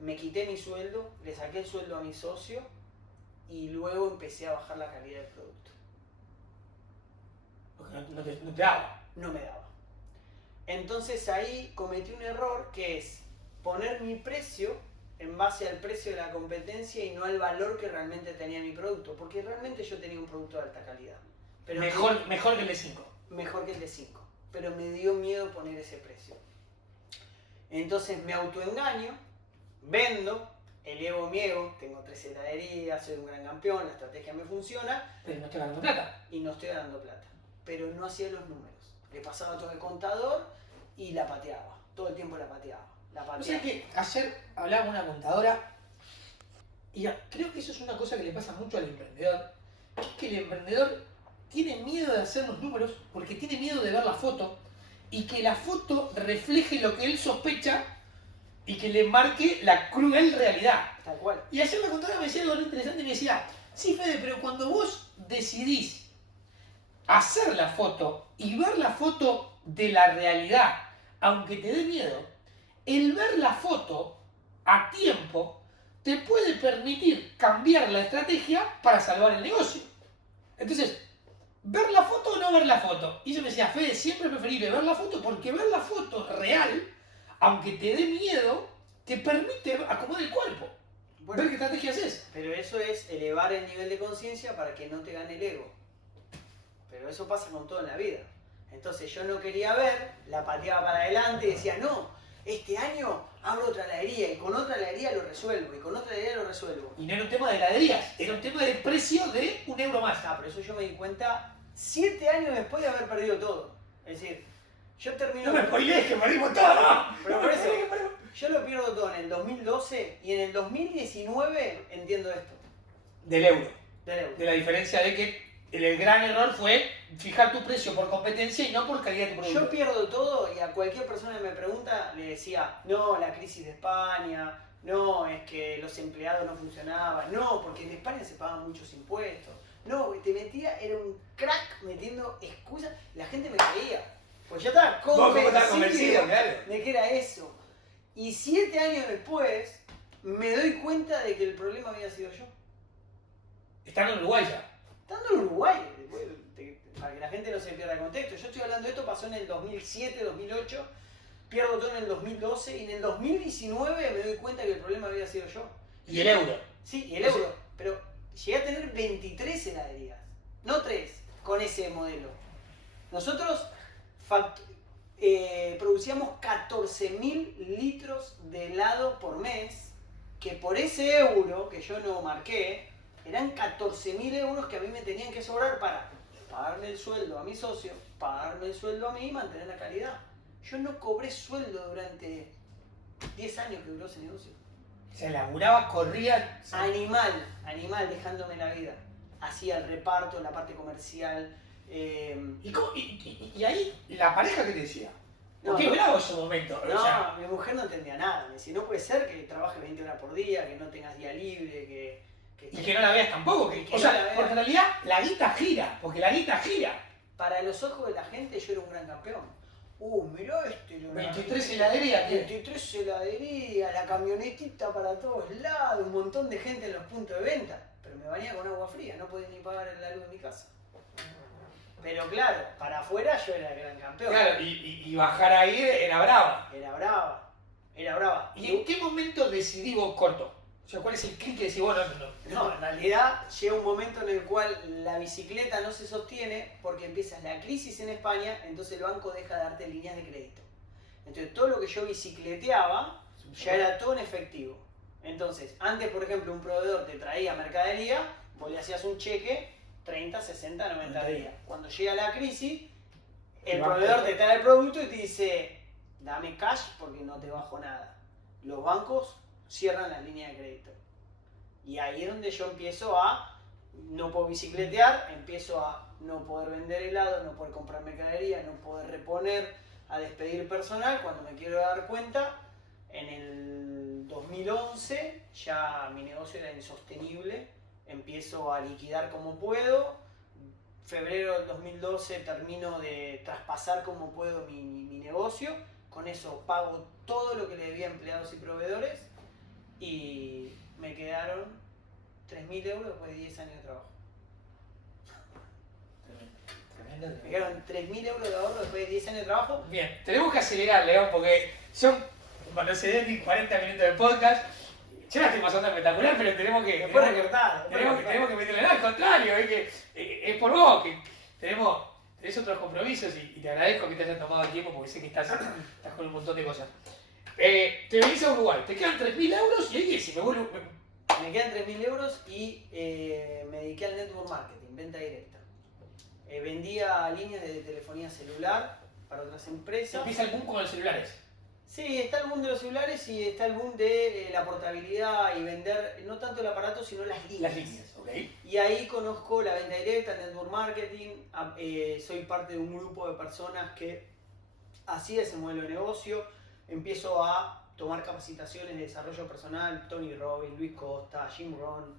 me quité mi sueldo, le saqué el sueldo a mi socio y luego empecé a bajar la calidad del producto. Porque no te daba. No me daba. Entonces ahí cometí un error que es poner mi precio en base al precio de la competencia y no al valor que realmente tenía mi producto, porque realmente yo tenía un producto de alta calidad. Pero Mejor que el de 5. Mejor que el de 5, pero me dio miedo poner ese precio. Entonces me autoengaño, vendo, elevo mi ego, tengo 3 heladerías, soy un gran campeón, la estrategia me funciona. Pero no estoy ganando plata. Y no estoy ganando plata, pero no hacía los números. Le pasaba todo el contador y la pateaba, todo el tiempo la pateaba. O sea que ayer hablaba con una contadora y creo que eso es una cosa que le pasa mucho al emprendedor. Es que el emprendedor tiene miedo de hacer los números porque tiene miedo de ver la foto y que la foto refleje lo que él sospecha y que le marque la cruel realidad. Tal cual. Y ayer la contadora me decía algo interesante y me decía, sí Fede, pero cuando vos decidís hacer la foto y ver la foto de la realidad, aunque te dé miedo, el ver la foto a tiempo te puede permitir cambiar la estrategia para salvar el negocio. Entonces, ¿ver la foto o no ver la foto? Y yo me decía, Fede, siempre es preferible ver la foto porque ver la foto real, aunque te dé miedo, te permite acomodar el cuerpo. Bueno, ver qué estrategia haces. pero eso es elevar el nivel de conciencia para que no te gane el ego. Pero eso pasa con todo en la vida. Entonces yo no quería ver, la pateaba para adelante y decía, no, este año abro otra heladería y con otra heladería lo resuelvo y con otra heladería lo resuelvo. Y no era un tema de heladerías, era un tema de precio de 1 euro más. Ah, pero eso yo me di cuenta 7 años después de haber perdido todo. Es decir, yo termino... No me spoilees que perdimos todo, ¿no? Pero por eso, yo lo pierdo todo en el 2012 y en el 2019 entiendo esto. Del euro. Del euro. De la diferencia de que el gran error fue fijar tu precio por competencia y no por calidad de tu producto. Yo pierdo todo y a cualquier persona que me pregunta le decía, no, la crisis de España, no, es que los empleados no funcionaban, no, porque en España se pagan muchos impuestos, no, te metía, era un crack metiendo excusas, la gente me creía. Pues yo estaba Vos como estás convencido, claro. de que era eso. Y 7 años después me doy cuenta de que el problema había sido yo. Están en Uruguay ya. Estando en Uruguay, para que la gente no se pierda el contexto, yo estoy hablando de esto, pasó en el 2007, 2008, pierdo todo en el 2012 y en el 2019 me doy cuenta que el problema había sido yo. Y el euro. Sí, y el euro. Pero llegué a tener 23 heladerías, no 3, con ese modelo. Nosotros producíamos 14.000 litros de helado por mes, que por ese euro que yo no marqué, eran 14.000 euros que a mí me tenían que sobrar para pagarme el sueldo a mi socio, pagarme el sueldo a mí y mantener la calidad. Yo no cobré sueldo durante 10 años que duró ese negocio. O sea, laburabas, corrías. Animal, dejándome la vida. Hacía el reparto, la parte comercial. ¿Y ahí la pareja qué te decía? No, Qué bravo ese momento. No, O sea, mi mujer no entendía nada. Me decía, no puede ser que trabajes 20 horas por día, que no tengas día libre, y que no la veas tampoco. Que O no sea, la veas. porque en realidad la guita gira. Porque la guita gira. Para los ojos de la gente yo era un gran campeón. Mirá este. 23 heladerías. 23 heladerías, la camionetita para todos lados, un montón de gente en los puntos de venta. Pero me bañaba con agua fría, no podía ni pagar la luz de mi casa. Pero claro, para afuera yo era el gran campeón. Claro, y bajar ahí era brava. Era brava. ¿Y en qué momento decidí vos corto? O sea, ¿cuál es el clic que decís vos no? No, en realidad llega un momento en el cual la bicicleta no se sostiene porque empieza la crisis en España, entonces el banco deja de darte líneas de crédito. Entonces todo lo que yo bicicleteaba ya era todo en efectivo. Entonces, antes, por ejemplo, un proveedor te traía mercadería, vos le hacías un cheque 30, 60, 90 días. Cuando llega la crisis, el proveedor te trae el producto y te dice, dame cash porque no te bajo nada. Los bancos cierran las líneas de crédito. Y ahí es donde yo empiezo a no puedo bicicletear, empiezo a no poder vender helado, no poder comprar mercadería, no poder reponer, a despedir personal. Cuando me quiero dar cuenta, en el 2011 ya mi negocio era insostenible, empiezo a liquidar como puedo. Febrero del 2012 termino de traspasar como puedo mi negocio, con eso pago todo lo que le debía a empleados y proveedores y me quedaron 3.000 euros después de 10 años de trabajo. Tremendo. Me quedaron 3.000 euros de ahorro después de 10 años de trabajo. Bien, tenemos que acelerar, León, porque no se den ni 40 minutos de podcast. Yo la estoy pasando espectacular, pero tenemos que... Después recortar. Tenemos que meterle nada, al contrario, es por vos, que tenés otros compromisos y te agradezco que te hayas tomado el tiempo porque sé que estás con un montón de cosas. Te venís a Uruguay, te quedan 3.000 euros y ahí que si me vuelvo... Me quedan 3.000 euros y me dediqué al network marketing, venta directa. Vendía líneas de telefonía celular para otras empresas. Empieza el boom con los celulares. Sí, está el boom de los celulares y está el boom de la portabilidad y vender no tanto el aparato sino las líneas. Las líneas, ok. Y ahí conozco la venta directa, el network marketing, soy parte de un grupo de personas que hacía ese modelo de negocio, empiezo a tomar capacitaciones de desarrollo personal, Tony Robbins, Luis Costa, Jim Rohn,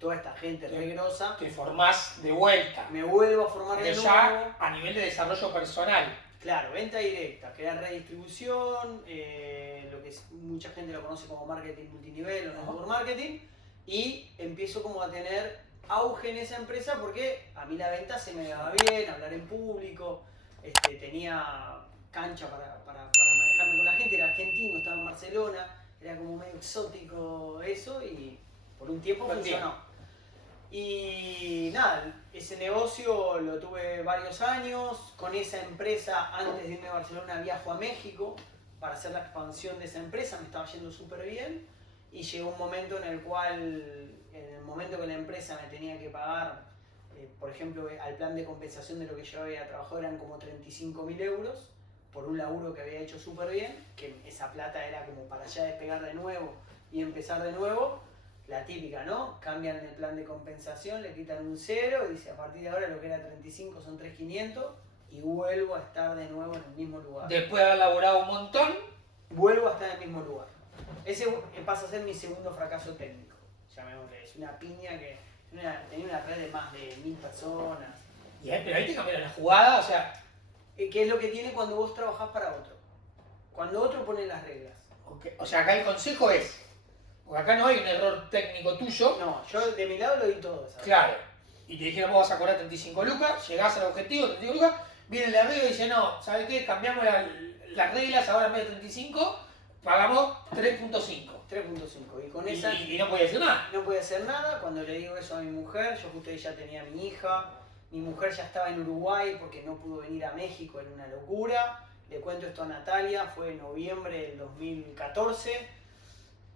toda esta gente re grosa. Te formás de vuelta. Me vuelvo a formar de Pero nuevo. ya a nivel de desarrollo personal. Claro, venta directa, crear redistribución, lo que mucha gente lo conoce como marketing multinivel o network marketing, y empiezo como a tener auge en esa empresa porque a mí la venta se me daba bien, hablar en público, tenía cancha para manejarme con la gente, era argentino, estaba en Barcelona, era como medio exótico eso y por un tiempo funcionó. Y nada, ese negocio lo tuve varios años. Con esa empresa, antes de irme a Barcelona, viajo a México para hacer la expansión de esa empresa. Me estaba yendo súper bien. Y llegó un momento en el cual, en el momento que la empresa me tenía que pagar, por ejemplo, al plan de compensación de lo que yo había trabajado eran como 35.000 euros por un laburo que había hecho súper bien, que esa plata era como para ya despegar de nuevo y empezar de nuevo. La típica, ¿no? Cambian el plan de compensación, le quitan un 0 y dice a partir de ahora lo que era 35 son 3.500 y vuelvo a estar de nuevo en el mismo lugar. Después de haber laburado un montón, vuelvo a estar en el mismo lugar. Ese pasa a ser mi segundo fracaso técnico. Llamémosle, es una piña que tenía una red de más de 1.000 personas. pero ahí te cambiaron la jugada, o sea, Que es lo que tiene cuando vos trabajás para otro. Cuando otro pone las reglas. Ok. O sea, acá el consejo es, porque acá no hay un error técnico tuyo. No, yo de mi lado lo di todo. ¿Sabes? Claro. Y te dijeron, vos vas a cobrar 35 lucas, llegás al objetivo, 35 lucas, viene la regla y dice, no, ¿sabes qué? Cambiamos las reglas, ahora en vez de 35, pagamos 3.5. 3.5. Y con esa Y no podía decir nada. no podía hacer nada. Cuando le digo eso a mi mujer, yo justo ya tenía a mi hija. Mi mujer ya estaba en Uruguay porque no pudo venir a México, era una locura. Le cuento esto a Natalia, fue en noviembre del 2014.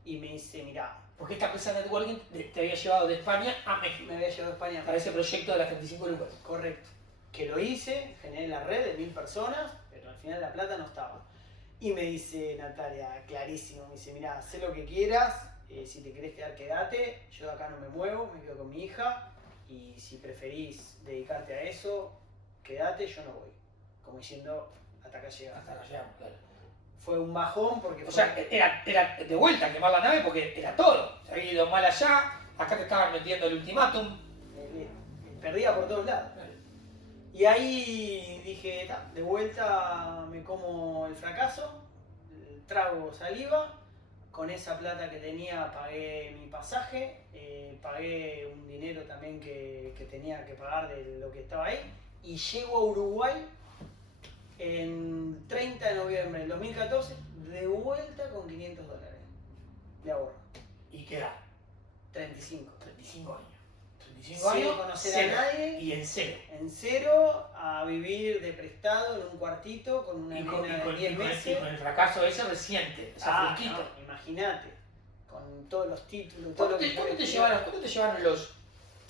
Y me dice, mirá, Porque esta empresa networking te había llevado de España a México me había llevado a España. para ese proyecto de las 35 lucas. Correcto. Que lo hice, generé la red de 1000 personas, pero al final la plata no estaba. Y me dice Natalia, clarísimo, me dice, mira, haz lo que quieras, si te querés quedar, quedate, yo de acá no me muevo, me quedo con mi hija, y si preferís dedicarte a eso, quedate, yo no voy. Como diciendo, hasta acá llega. Hasta acá llegamos, claro. Fue un bajón porque O sea, era de vuelta quemar la nave porque era todo. Se había ido mal allá, acá te estaban metiendo el ultimátum. perdía por todos lados. Y ahí dije, de vuelta me como el fracaso, trago saliva, con esa plata que tenía pagué mi pasaje, pagué un dinero también que tenía que pagar de lo que estaba ahí, y llego a Uruguay en 30 de noviembre del 2014, de vuelta con $500 de ahorro. ¿Y qué edad? 35. 35 años. 35 Sin años, conocer cero. a nadie. Y en cero. En cero, a vivir de prestado en un cuartito con una Y nena con, de 10 y meses. con el fracaso ese reciente, o sea, fresquito. No, imagínate, con todos los títulos, todo lo que ¿Cuánto te llevaron los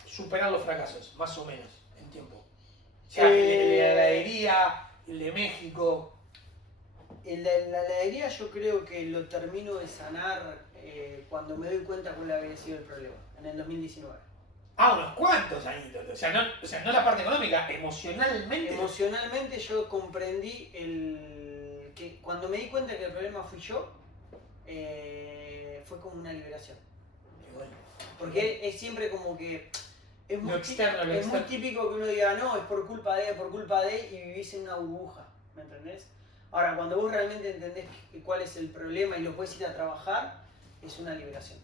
superar los fracasos, más o menos, en tiempo? O sea, el de la heladería, el de México. En la heladería yo creo que lo termino de sanar cuando me doy cuenta cuál había sido el problema, en el 2019. Ah, unos cuantos añitos. O sea, no la parte económica, emocionalmente. Emocionalmente yo comprendí que cuando me di cuenta que el problema fui yo, fue como una liberación. Qué bueno. Porque es siempre como que es muy, Lo externo, lo es muy externo. típico que uno diga, no, es por culpa de, y vivís en una burbuja, ¿me entendés? Ahora, cuando vos realmente entendés cuál es el problema y lo puedes ir a trabajar, es una liberación.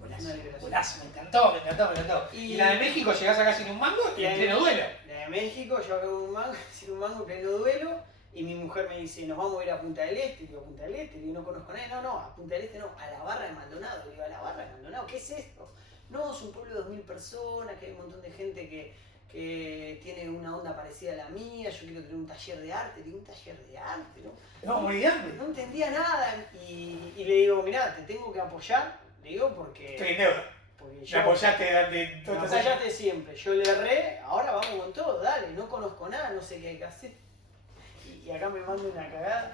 Golazo, Una liberación. golazo, me encantó. Y la de México llegás acá sin un mango y en pleno duelo. La de México, yo hago un mango, sin un mango, pleno duelo, y mi mujer me dice, nos vamos a ir a Punta del Este. Y digo, ¿Punta del Este? Y yo no conozco a nadie. No, a Punta del Este no, a la Barra de Maldonado. Le digo, ¿a la Barra de Maldonado? ¿Qué es esto? No, es un pueblo de 2000 personas, que hay un montón de gente que tiene una onda parecida a la mía, yo quiero tener un taller de arte. Digo, ¿un taller de arte? No, olvidate. No entendía nada. Y le digo, mirá, te tengo que apoyar. Le digo, porque... Estoy en deuda. porque Me yo... apoyaste durante Me todos estos años. apoyaste siempre, yo le erré, ahora vamos con todo, dale, no conozco nada, no sé qué hay que hacer. Y acá me mando una cagada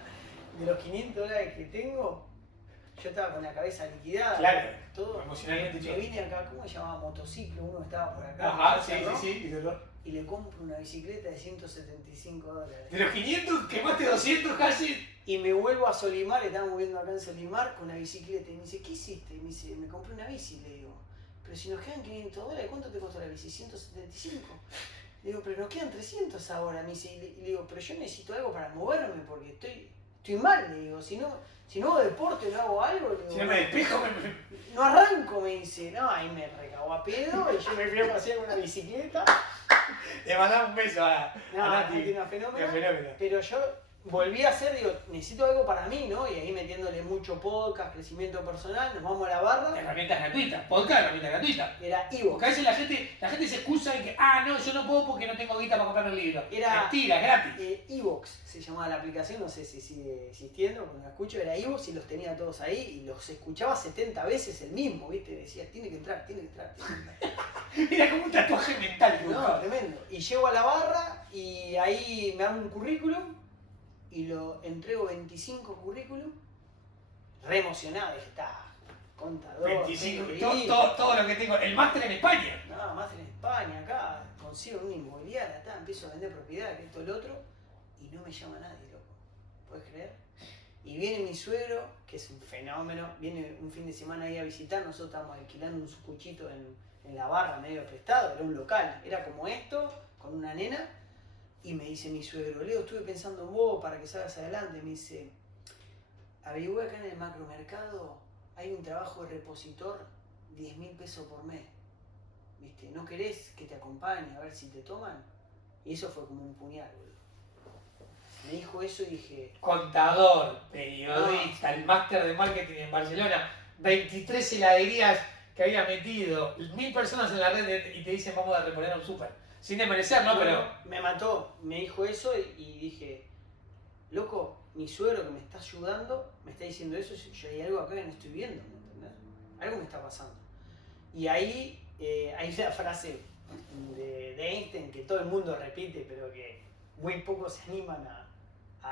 de los $500 que tengo, yo estaba con la cabeza liquidada. Claro, todo. emocionalmente Me yo. vine acá, ¿cómo se llamaba? Motociclo, uno estaba por acá. Ajá, sí, ¿no? sí, dolor. Y le compro una bicicleta de $175. De los 500, quemaste 200 casi. Y me vuelvo a Solimar, estábamos viendo acá en Solimar con la bicicleta. Y me dice, ¿qué hiciste? Y me dice, me compré una bici. Le digo, pero si nos quedan $500, ¿cuánto te costó la bici? 175. Le digo, pero nos quedan 300 ahora. Me dice, y le digo, pero yo necesito algo para moverme porque estoy mal. Le digo, si no hago deporte, no hago algo. Le digo, Si no me despejo, no arranco, me dice. No, ahí me recagó a pedo y yo me fui a pasear con una bicicleta. le mandaba un beso a Nati. Nati, una fenómena. Una fenómena. Pero yo volví a hacer, digo, necesito algo para mí, ¿no? Y ahí metiéndole mucho podcast, crecimiento personal, nos vamos a la barra. Herramientas gratuitas, podcast, herramientas gratuitas. Era Porque Evox. a veces la gente se excusa en que, no, yo no puedo porque no tengo guita para comprarme el libro. Era- Mentira, es gratis. Evox se llamaba la aplicación, no sé si sigue existiendo, cuando la escucho era Evox y los tenía todos ahí y los escuchaba 70 veces el mismo, ¿viste? Decía, tiene que entrar, tiene que entrar. Era como un tatuaje mental. No, tremendo. Y llego a la barra y ahí me hago un currículum y lo entrego 25 currículum, re emocionado, dije, está, contador. 25, tengo que ir. todo lo que tengo. El máster en España. No, más en España, acá, consigo una inmobiliaria, empiezo a vender propiedades, esto, el otro, y no me llama nadie, loco. ¿Puedes creer? Y viene mi suegro, que es un fenómeno, viene un fin de semana ahí a visitar, nosotros estábamos alquilando un sucuchito en la barra, medio prestado, era un local, era como esto, con una nena, Y me dice mi suegro, Leo, estuve pensando en vos para que salgas adelante. Me dice, averigüé acá en el macromercado, hay un trabajo de repositor, 10.000 pesos por mes. ¿Viste? ¿No querés que te acompañe a ver si te toman? Y eso fue como un puñal, boludo. Me dijo eso y dije... Contador, periodista, el máster de marketing en Barcelona, 23 heladerías que había metido, 1000 personas en la red y te dicen vamos a reponer a un súper. Sin desmerecer, ¿no? Pero... Me mató, me dijo eso y dije, loco, mi suegro que me está ayudando me está diciendo eso, yo hay algo acá que no estoy viendo, ¿me entendés? Algo me está pasando. Y ahí hay una frase de Einstein que todo el mundo repite, pero que muy pocos se animan a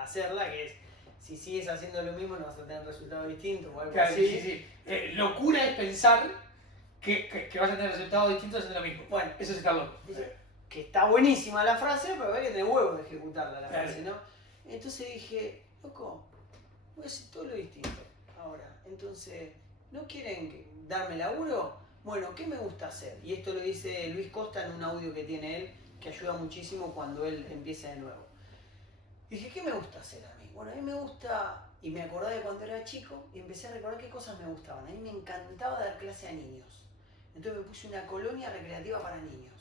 hacerla, que es, si sigues haciendo lo mismo no vas a tener resultados distintos o algo Claro, así. sí. Locura es pensar que vas a tener resultados distintos haciendo lo mismo. Bueno, eso es estar loco. Que está buenísima la frase, pero hay que tener huevo de ejecutarla la Claro. frase, ¿no? Entonces dije, loco, voy a hacer todo lo distinto ahora. Entonces, ¿no quieren darme laburo? Bueno, ¿qué me gusta hacer? Y esto lo dice Luis Costa en un audio que tiene él, que ayuda muchísimo cuando él empieza de nuevo. Dije, ¿qué me gusta hacer a mí? Bueno, a mí me gusta, y me acordaba de cuando era chico, y empecé a recordar qué cosas me gustaban. A mí me encantaba dar clase a niños. Entonces me puse una colonia recreativa para niños.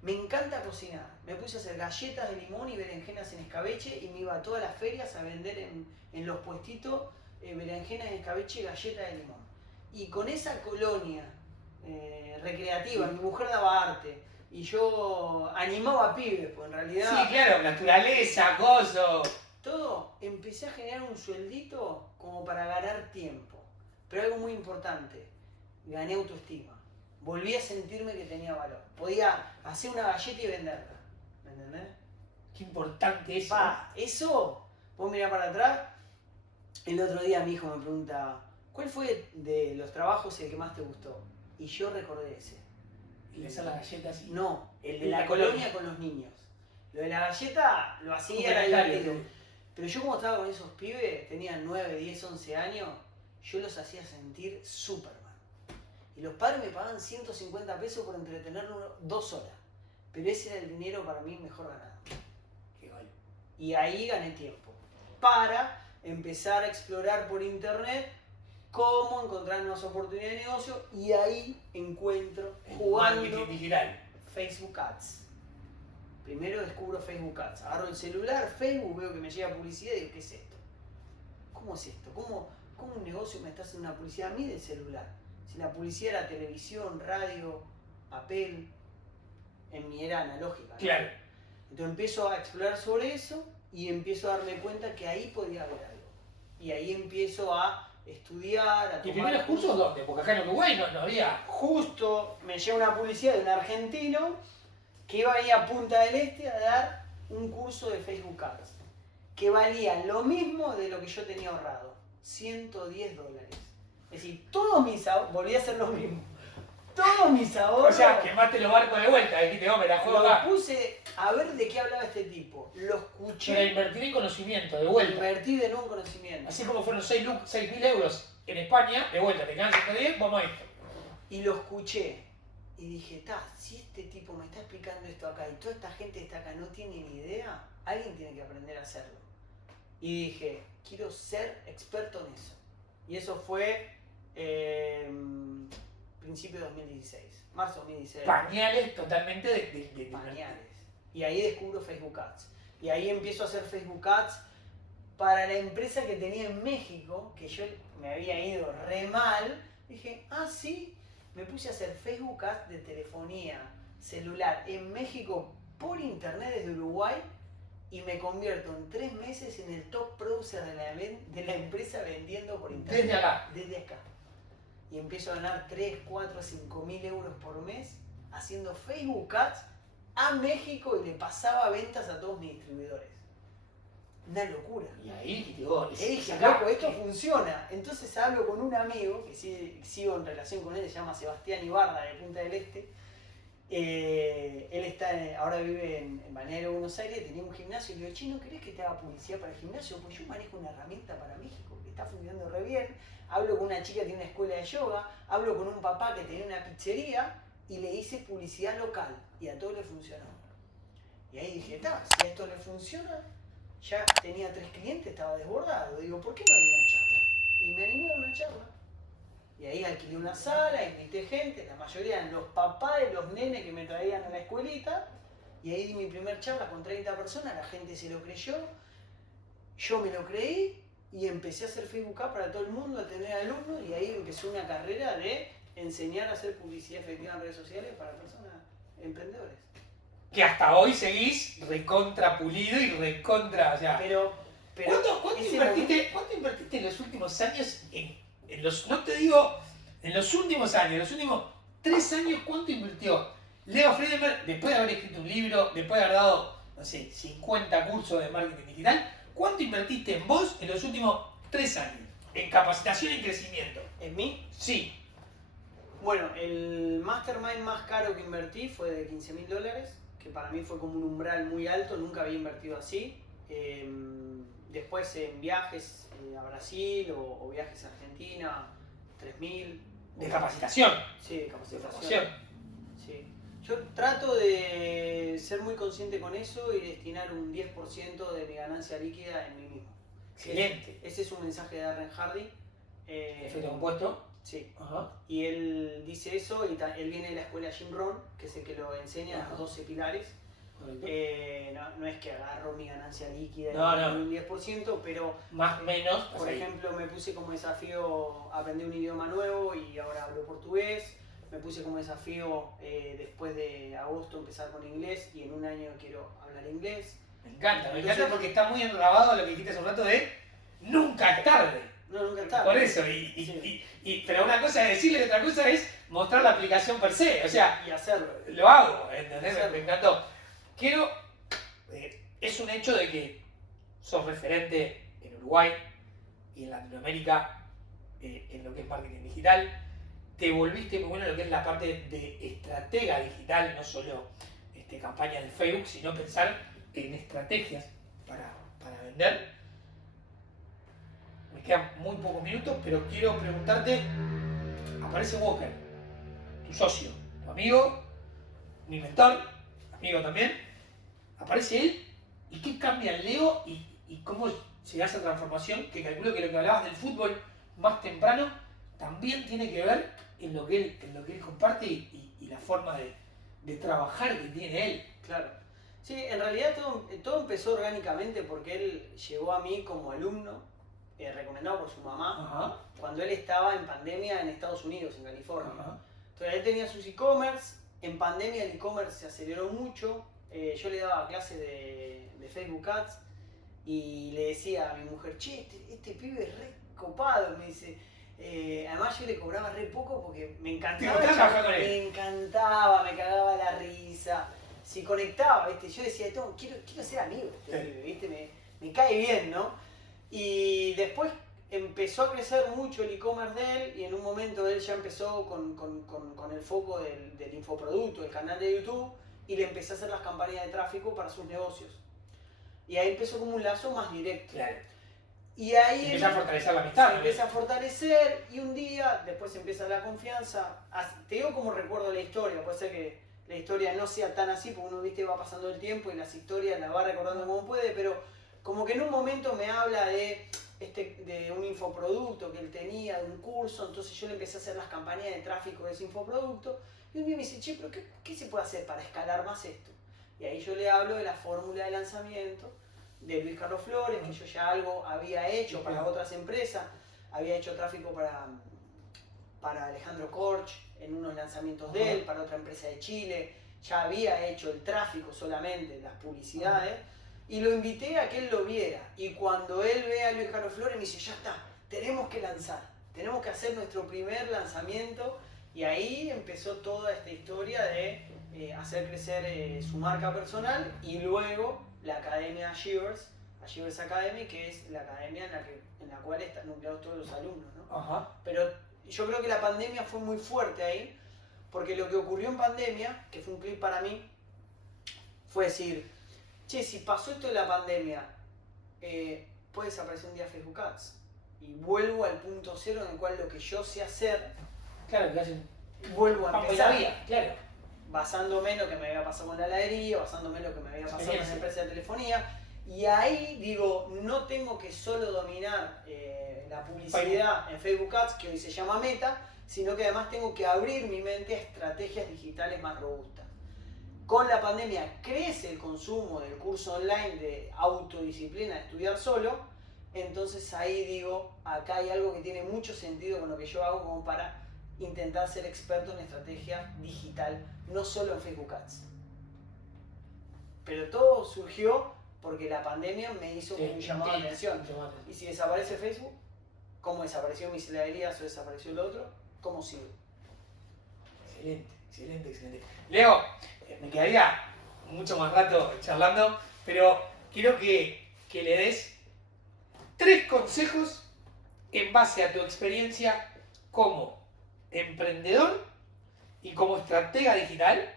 Me encanta cocinar. Me puse a hacer galletas de limón y berenjenas en escabeche y me iba a todas las ferias a vender en los puestitos berenjenas en escabeche y galletas de limón. Y con esa colonia recreativa, mi mujer daba arte y yo animaba a pibes, pues en realidad... Sí, claro, naturaleza, gozo. Todo, empecé a generar un sueldito como para ganar tiempo. Pero algo muy importante, gané autoestima. Volví a sentirme que tenía valor. Podía hacer una galleta y venderla. ¿Me entendés? Qué importante eso. Eso, vos mirá para atrás. El otro día mi hijo me preguntaba, ¿cuál fue de los trabajos el que más te gustó? Y yo recordé ese. ¿Y le hacer las galletas y... No, el de la la colonia con los niños. Lo de la galleta lo hacía, era divertido. Pero yo como estaba con esos pibes, tenían 9, 10, 11 años, yo los hacía sentir Superman. Y los padres me pagaban 150 pesos por entretenerlo 2 horas. Pero ese era el dinero para mí mejor ganado. Qué gol. Y ahí gané tiempo. Para empezar a explorar por internet cómo encontrar nuevas oportunidades de negocio. Y ahí encuentro, jugando, Marketing digital. Facebook Ads. Primero descubro Facebook Ads. Agarro el celular, Facebook, veo que me llega publicidad y digo, ¿qué es esto? ¿Cómo es esto? ¿Cómo un negocio me está haciendo una publicidad a mí del celular? Si la publicidad era televisión, radio, papel, en mi era analógica, ¿no? Claro. Entonces empiezo a explorar sobre eso y empiezo a darme cuenta que ahí podía haber algo. Y ahí empiezo a estudiar, a tomar... ¿Y primeros cursos dónde? Porque acá en Uruguay no había... Justo me llega una publicidad de un argentino que iba ahí a Punta del Este a dar un curso de Facebook Ads, que valía lo mismo de lo que yo tenía ahorrado, $110. Es decir, todos mis ahorros, volví a hacer lo mismo, todos mis ahorros... O sea, quemaste los barcos de vuelta, dijiste, me la juego Lo acá. puse a ver de qué hablaba este tipo, lo escuché, Pero invertir en conocimiento, de vuelta. invertí de nuevo en conocimiento. Así como fueron 6.000 euros en España, de vuelta, te quedan 110, vamos a esto. Y lo escuché. Y dije, si este tipo me está explicando esto acá y toda esta gente que está acá no tiene ni idea, alguien tiene que aprender a hacerlo. Y dije, quiero ser experto en eso. Y eso fue principio de 2016, marzo de 2016. Pañales totalmente de Pañales. Y ahí descubro Facebook Ads. Y ahí empiezo a hacer Facebook Ads para la empresa que tenía en México, que yo me había ido re mal. Dije, sí, me puse a hacer Facebook Ads de telefonía celular en México por internet desde Uruguay y me convierto en 3 meses en el top producer de la empresa vendiendo por internet. Desde acá. Desde acá. Y empiezo a ganar 3, 4, 5 mil euros por mes haciendo Facebook Ads a México y le pasaba ventas a todos mis distribuidores. Una locura. Y ahí dijiste, vos, Y dije, loco, esto funciona. Entonces hablo con un amigo, que sigo en relación con él, se llama Sebastián Ibarra, de Punta del Este. Él ahora vive en Balneario, Buenos Aires, tenía un gimnasio y le digo, che, ¿no querés que te haga publicidad para el gimnasio? Pues yo manejo una herramienta para México que está funcionando re bien. Hablo con una chica que tiene una escuela de yoga, hablo con un papá que tenía una pizzería y le hice publicidad local y a todos le funcionó. Y ahí dije, si a esto le funciona, ya tenía 3 clientes, estaba desbordado. Digo, ¿por qué no hay una charla? Y me animé a una charla. Y ahí alquilé una sala, invité gente, la mayoría eran los papás de los nenes que me traían a la escuelita. Y ahí di mi primer charla con 30 personas, la gente se lo creyó, yo me lo creí y empecé a hacer Facebook Ads para todo el mundo, a tener alumnos y ahí empezó una carrera de enseñar a hacer publicidad efectiva en redes sociales para personas, emprendedores. Que hasta hoy seguís recontra pulido y recontra, o sea... Pero ¿Cuánto invertiste en los últimos años en los, no te digo en los últimos años, en los últimos 3 años, cuánto invirtió Leo Friedenberg después de haber escrito un libro, después de haber dado, no sé, 50 cursos de marketing digital? ¿Cuánto invertiste en vos en los últimos 3 años? En capacitación y crecimiento. ¿En mí? Sí. Bueno, el mastermind más caro que invertí fue de $15.000, que para mí fue como un umbral muy alto, nunca había invertido así. Después en viajes a Brasil o viajes a Argentina, 3.000. ¿De capacitación? Sí, de capacitación. De formación. Sí. Yo trato de ser muy consciente con eso y destinar un 10% de mi ganancia líquida en mí mismo. Excelente. Ese es un mensaje de Darren Hardy. Efecto compuesto. Sí. Ajá. Y él dice eso y él viene de la escuela Jim Rohn, que es el que lo enseña, Ajá. los 12 pilares. No es que agarro mi ganancia líquida No. un 10%, pero Más o menos. por ejemplo me puse como desafío aprender un idioma nuevo y ahora hablo portugués. Me puse como desafío después de agosto empezar con inglés y en un año quiero hablar inglés. Me encanta porque está muy enrabado lo que dijiste hace un rato de nunca es tarde. No, nunca está. Por eso, pero una cosa es decirle y otra cosa es mostrar la aplicación per se. O sea, Y hacerlo. lo hago, ¿entendés? Hacerlo. Me encantó. Es un hecho de que sos referente en Uruguay y en Latinoamérica en lo que es marketing digital. Te volviste muy bueno en lo que es la parte de estratega digital, no solo campañas de Facebook, sino pensar en estrategias para vender. Me quedan muy pocos minutos, pero quiero preguntarte, aparece Walker, tu socio, tu amigo, mi mentor, amigo también, aparece él, ¿y qué cambia en Leo y cómo se da esa transformación? Que calculo que lo que hablabas del fútbol más temprano también tiene que ver en lo que él comparte y la forma de trabajar que tiene él. Claro. Sí, en realidad todo empezó orgánicamente porque él llegó a mí como alumno, recomendado por su mamá, Ajá. cuando él estaba en pandemia en Estados Unidos, en California. Ajá. Entonces él tenía sus e-commerce, en pandemia el e-commerce se aceleró mucho, yo le daba clases de Facebook Ads y le decía a mi mujer, che, este pibe es re copado, me dice. Además yo le cobraba re poco porque me encantaba, me cagaba la risa, si conectaba, ¿viste? Yo decía, quiero ser amigo de este pibe, ¿viste? Me cae bien, ¿no? Y después empezó a crecer mucho el e-commerce de él y en un momento él ya empezó con el foco del infoproducto, el canal de YouTube, y le empecé a hacer las campañas de tráfico para sus negocios. Y ahí empezó como un lazo más directo. Claro. Y ahí Se empieza a fortalecer la amistad. se empieza a fortalecer y un día después empieza la confianza. Te digo como recuerdo la historia, puede ser que la historia no sea tan así porque uno, viste, va pasando el tiempo y las historias las va recordando como puede, pero como que en un momento me habla de un infoproducto que él tenía, de un curso, entonces yo le empecé a hacer las campañas de tráfico de ese infoproducto y un día me dice, che, pero ¿qué se puede hacer para escalar más esto? Y ahí yo le hablo de la fórmula de lanzamiento de Luis Carlos Flores, que yo ya algo había hecho para otras empresas, había hecho tráfico para Alejandro Korch en unos lanzamientos de él, para otra empresa de Chile, ya había hecho el tráfico solamente, las publicidades, y lo invité a que él lo viera. Y cuando él ve a Luis Carlos Flores me dice, ya está, tenemos que lanzar, tenemos que hacer nuestro primer lanzamiento, y ahí empezó toda esta historia de hacer crecer su marca personal y luego la academia Achievers Academy, que es la academia en la cual están nucleados todos los alumnos, ¿no? Ajá. Pero yo creo que la pandemia fue muy fuerte ahí, porque lo que ocurrió en pandemia, que fue un clip para mí, fue decir, che, si pasó esto de la pandemia, puede desaparecer un día Facebook Ads. Y vuelvo al punto cero en el cual lo que yo sé hacer, Claro, que hacen vuelvo a campo y empezar. la vida, claro. basándome en lo que me había pasado con la heladería, basándome en lo que me había pasado con la empresa de telefonía. Y ahí digo, no tengo que solo dominar la publicidad en Facebook Ads, que hoy se llama Meta, sino que además tengo que abrir mi mente a estrategias digitales más robustas. Con la pandemia crece el consumo del curso online de autodisciplina, de estudiar solo, entonces ahí digo, acá hay algo que tiene mucho sentido con lo que yo hago como para intentar ser experto en estrategia digital, no solo en Facebook Ads. Pero todo surgió porque la pandemia me hizo un llamado de atención. Y si desaparece Facebook, ¿cómo desapareció mis heladerías o desapareció el otro? ¿Cómo sigo? Excelente. Leo, me quedaría mucho más rato charlando, pero quiero que le des 3 consejos en base a tu experiencia como emprendedor y como estratega digital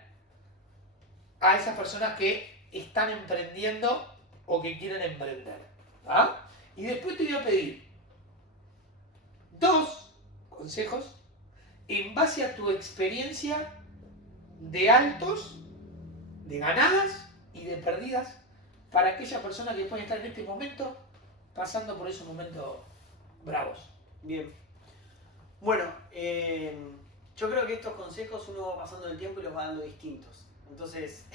a esas personas que están emprendiendo o que quieren emprender. ¿Ah? Y después te voy a pedir 2 consejos en base a tu experiencia de altos, de ganadas y de perdidas para aquellas personas que pueden estar en este momento pasando por esos momentos bravos. Bien. Bueno, yo creo que estos consejos uno va pasando el tiempo y los va dando distintos. Entonces,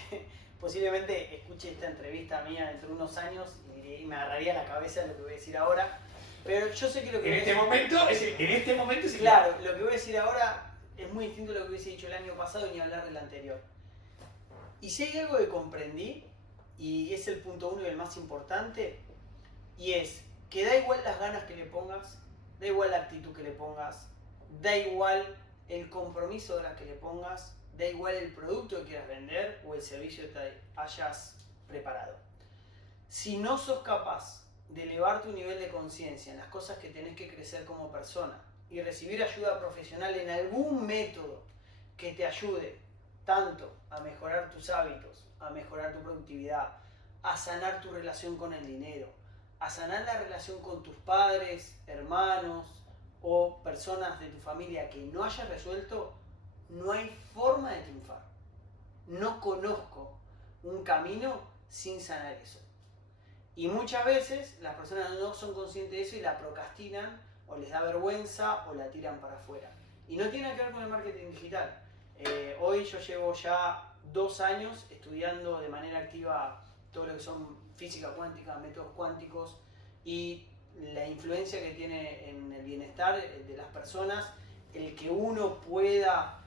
posiblemente escuche esta entrevista mía dentro de unos años y me agarraría la cabeza de lo que voy a decir ahora. Pero yo sé que lo que En este momento sí. Claro, lo que voy a decir ahora es muy distinto a lo que hubiese dicho el año pasado y ni hablar del anterior. Y si hay algo que comprendí, y es el punto 1 y el más importante, y es que da igual las ganas que le pongas, da igual la actitud que le pongas, da igual el compromiso de la que le pongas, da igual el producto que quieras vender o el servicio que te hayas preparado. Si no sos capaz de elevar tu nivel de conciencia en las cosas que tenés que crecer como persona y recibir ayuda profesional en algún método que te ayude tanto a mejorar tus hábitos, a mejorar tu productividad, a sanar tu relación con el dinero, a sanar la relación con tus padres, hermanos o personas de tu familia que no hayas resuelto, no hay forma de triunfar. No conozco un camino sin sanar eso. Y muchas veces las personas no son conscientes de eso y la procrastinan o les da vergüenza o la tiran para afuera. Y no tiene que ver con el marketing digital. Hoy yo llevo ya 2 años estudiando de manera activa todo lo que son física cuántica, métodos cuánticos y la influencia que tiene en el bienestar de las personas, el que uno pueda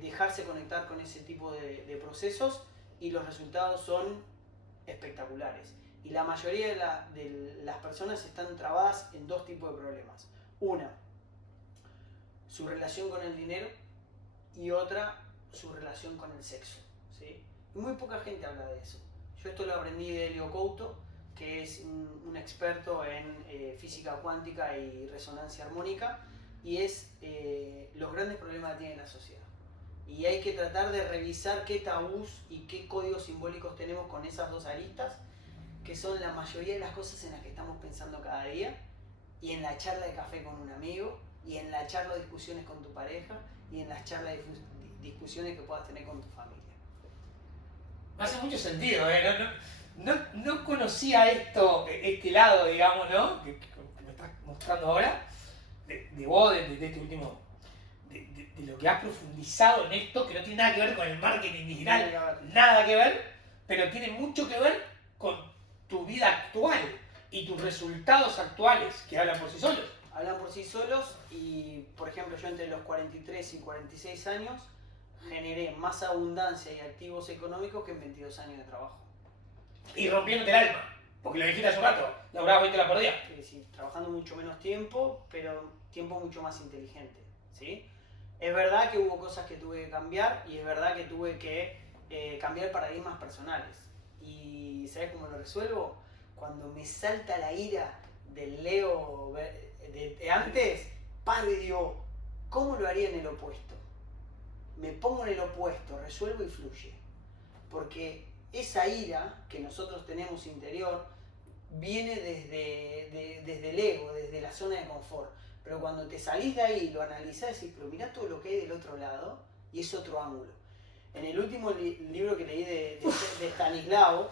dejarse conectar con ese tipo de procesos y los resultados son espectaculares. Y la mayoría de las personas están trabadas en 2 tipos de problemas. Una, su relación con el dinero y otra, su relación con el sexo. ¿Sí? Y muy poca gente habla de eso. Yo esto lo aprendí de Elio Couto, que es un experto en física cuántica y resonancia armónica, y es los grandes problemas que tiene la sociedad. Y hay que tratar de revisar qué tabús y qué códigos simbólicos tenemos con esas 2 aristas, que son la mayoría de las cosas en las que estamos pensando cada día, y en la charla de café con un amigo, y en la charla de discusiones con tu pareja, y en las charlas de discusiones que puedas tener con tu familia. Me hace mucho sentido, ¿eh? No conocía este lado, digamos, ¿no? Que me estás mostrando ahora, de vos, de este último, de lo que has profundizado en esto, que no tiene nada que ver con el marketing digital, nada que ver, pero tiene mucho que ver con tu vida actual y tus resultados actuales, que hablan por sí solos. Hablan por sí solos y, por ejemplo, yo entre los 43 y 46 años generé más abundancia y activos económicos que en 22 años de trabajo. Y rompiéndote el alma, porque lo dijiste hace un rato, laburabas 20 horas por día. Es decir, trabajando mucho menos tiempo, pero tiempo mucho más inteligente, ¿sí? Es verdad que hubo cosas que tuve que cambiar y es verdad que tuve que cambiar paradigmas personales. ¿Y sabes cómo lo resuelvo? Cuando me salta la ira del Leo de antes, paro y digo, ¿cómo lo haría en el opuesto? Me pongo en el opuesto, resuelvo y fluye. Porque esa ira que nosotros tenemos interior viene desde el ego, desde la zona de confort. Pero cuando te salís de ahí, lo analizás y decís, pero mirá todo lo que hay del otro lado y es otro ángulo. En el último libro que leí de Stanislao,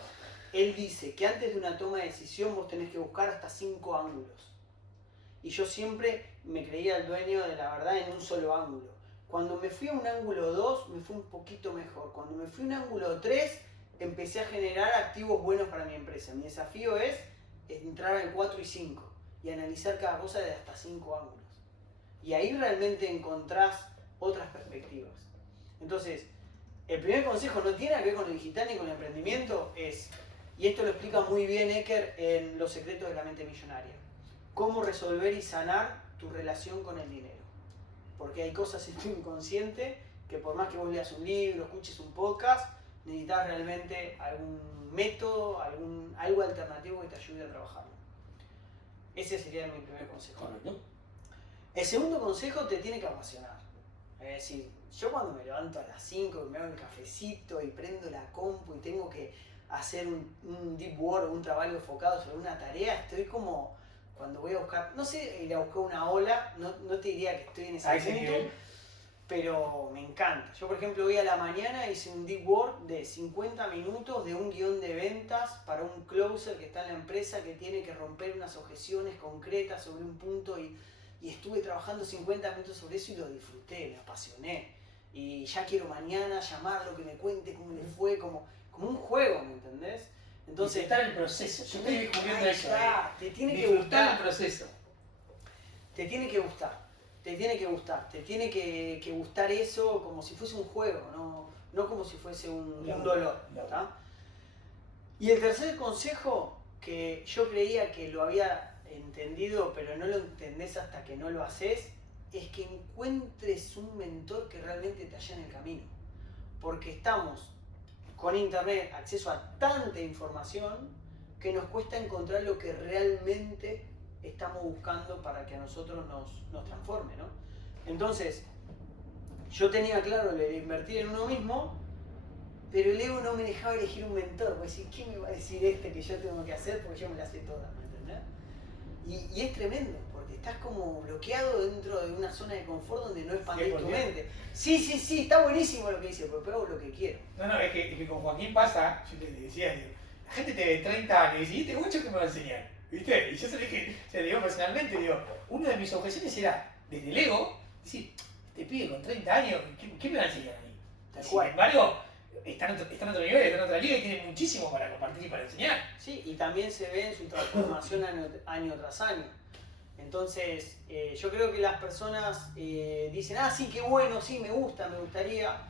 él dice que antes de una toma de decisión vos tenés que buscar hasta 5 ángulos. Y yo siempre me creía el dueño de la verdad en un solo ángulo. Cuando me fui a un ángulo 2, me fue un poquito mejor. Cuando me fui a un ángulo 3, empecé a generar activos buenos para mi empresa. Mi desafío es entrar al 4 y 5 y analizar cada cosa desde hasta 5 ángulos. Y ahí realmente encontrás otras perspectivas. Entonces, el primer consejo no tiene que ver con lo digital ni con el emprendimiento, y esto lo explica muy bien Eker en Los secretos de la mente millonaria, cómo resolver y sanar tu relación con el dinero. Porque hay cosas en tu inconsciente que por más que vos leas un libro, escuches un podcast, necesitas realmente algún método, algo alternativo que te ayude a trabajarlo. Ese sería mi primer consejo. Correcto. El segundo consejo te tiene que apasionar. Es decir, yo cuando me levanto a las 5 y me hago el cafecito y prendo la compu y tengo que hacer un deep work, un trabajo enfocado sobre una tarea, estoy como cuando voy a buscar, no sé, ir a buscar una ola, no te diría que estoy en ese punto, pero me encanta. Yo, por ejemplo, hoy a la mañana hice un deep work de 50 minutos de un guión de ventas para un closer que está en la empresa que tiene que romper unas objeciones concretas sobre un punto y estuve trabajando 50 minutos sobre eso y lo disfruté, me apasioné. Y ya quiero mañana llamarlo, que me cuente cómo le fue, como un juego, ¿me entendés? Entonces, disfrutar el proceso. Yo estoy descubriendo eso. Te tiene que disfrutar gustar el proceso. Te tiene que gustar. Te tiene que gustar eso como si fuese un juego, no como si fuese un dolor. ¿Tá? Y el tercer consejo, que yo creía que lo había entendido, pero no lo entendés hasta que no lo haces, es que encuentres un mentor que realmente te allane el camino. Porque estamos con internet, acceso a tanta información, que nos cuesta encontrar lo que realmente estamos buscando para que a nosotros nos transforme, ¿no? Entonces, yo tenía claro lo de invertir en uno mismo, pero el ego no me dejaba elegir un mentor, porque decir, ¿qué me va a decir que yo tengo que hacer? Porque yo me la sé toda, ¿me entendés? Y es tremendo, porque estás como bloqueado dentro de una zona de confort donde no expandís tu mente. Sí, está buenísimo lo que dice, pero hago lo que quiero. No, es que con Joaquín pasa, yo le decía, la gente te ve 30 años y dice, ¿y este mucho que me va a enseñar? ¿Viste? Y yo se lo dije, se lo digo personalmente, una de mis objeciones era, desde el ego, decir, este pibe con 30 años, ¿qué me va a enseñar a mí? Sin embargo, está en otro nivel, está en otra liga y tiene muchísimo para compartir y para enseñar. Sí, y también se ve en su transformación año tras año. Entonces, yo creo que las personas dicen, sí, qué bueno, sí, me gustaría,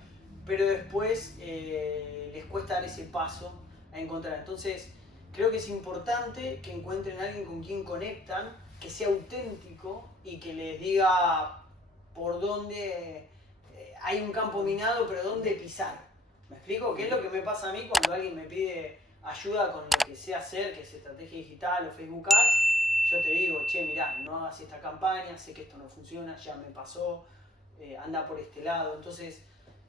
pero después les cuesta dar ese paso a encontrar. Entonces, creo que es importante que encuentren a alguien con quien conectan, que sea auténtico y que les diga por dónde hay un campo minado, pero dónde pisar. ¿Me explico? ¿Qué es lo que me pasa a mí cuando alguien me pide ayuda con lo que sé hacer, que es estrategia digital o Facebook Ads? Yo te digo, che, mirá, no hagas esta campaña, sé que esto no funciona, ya me pasó, anda por este lado. Entonces,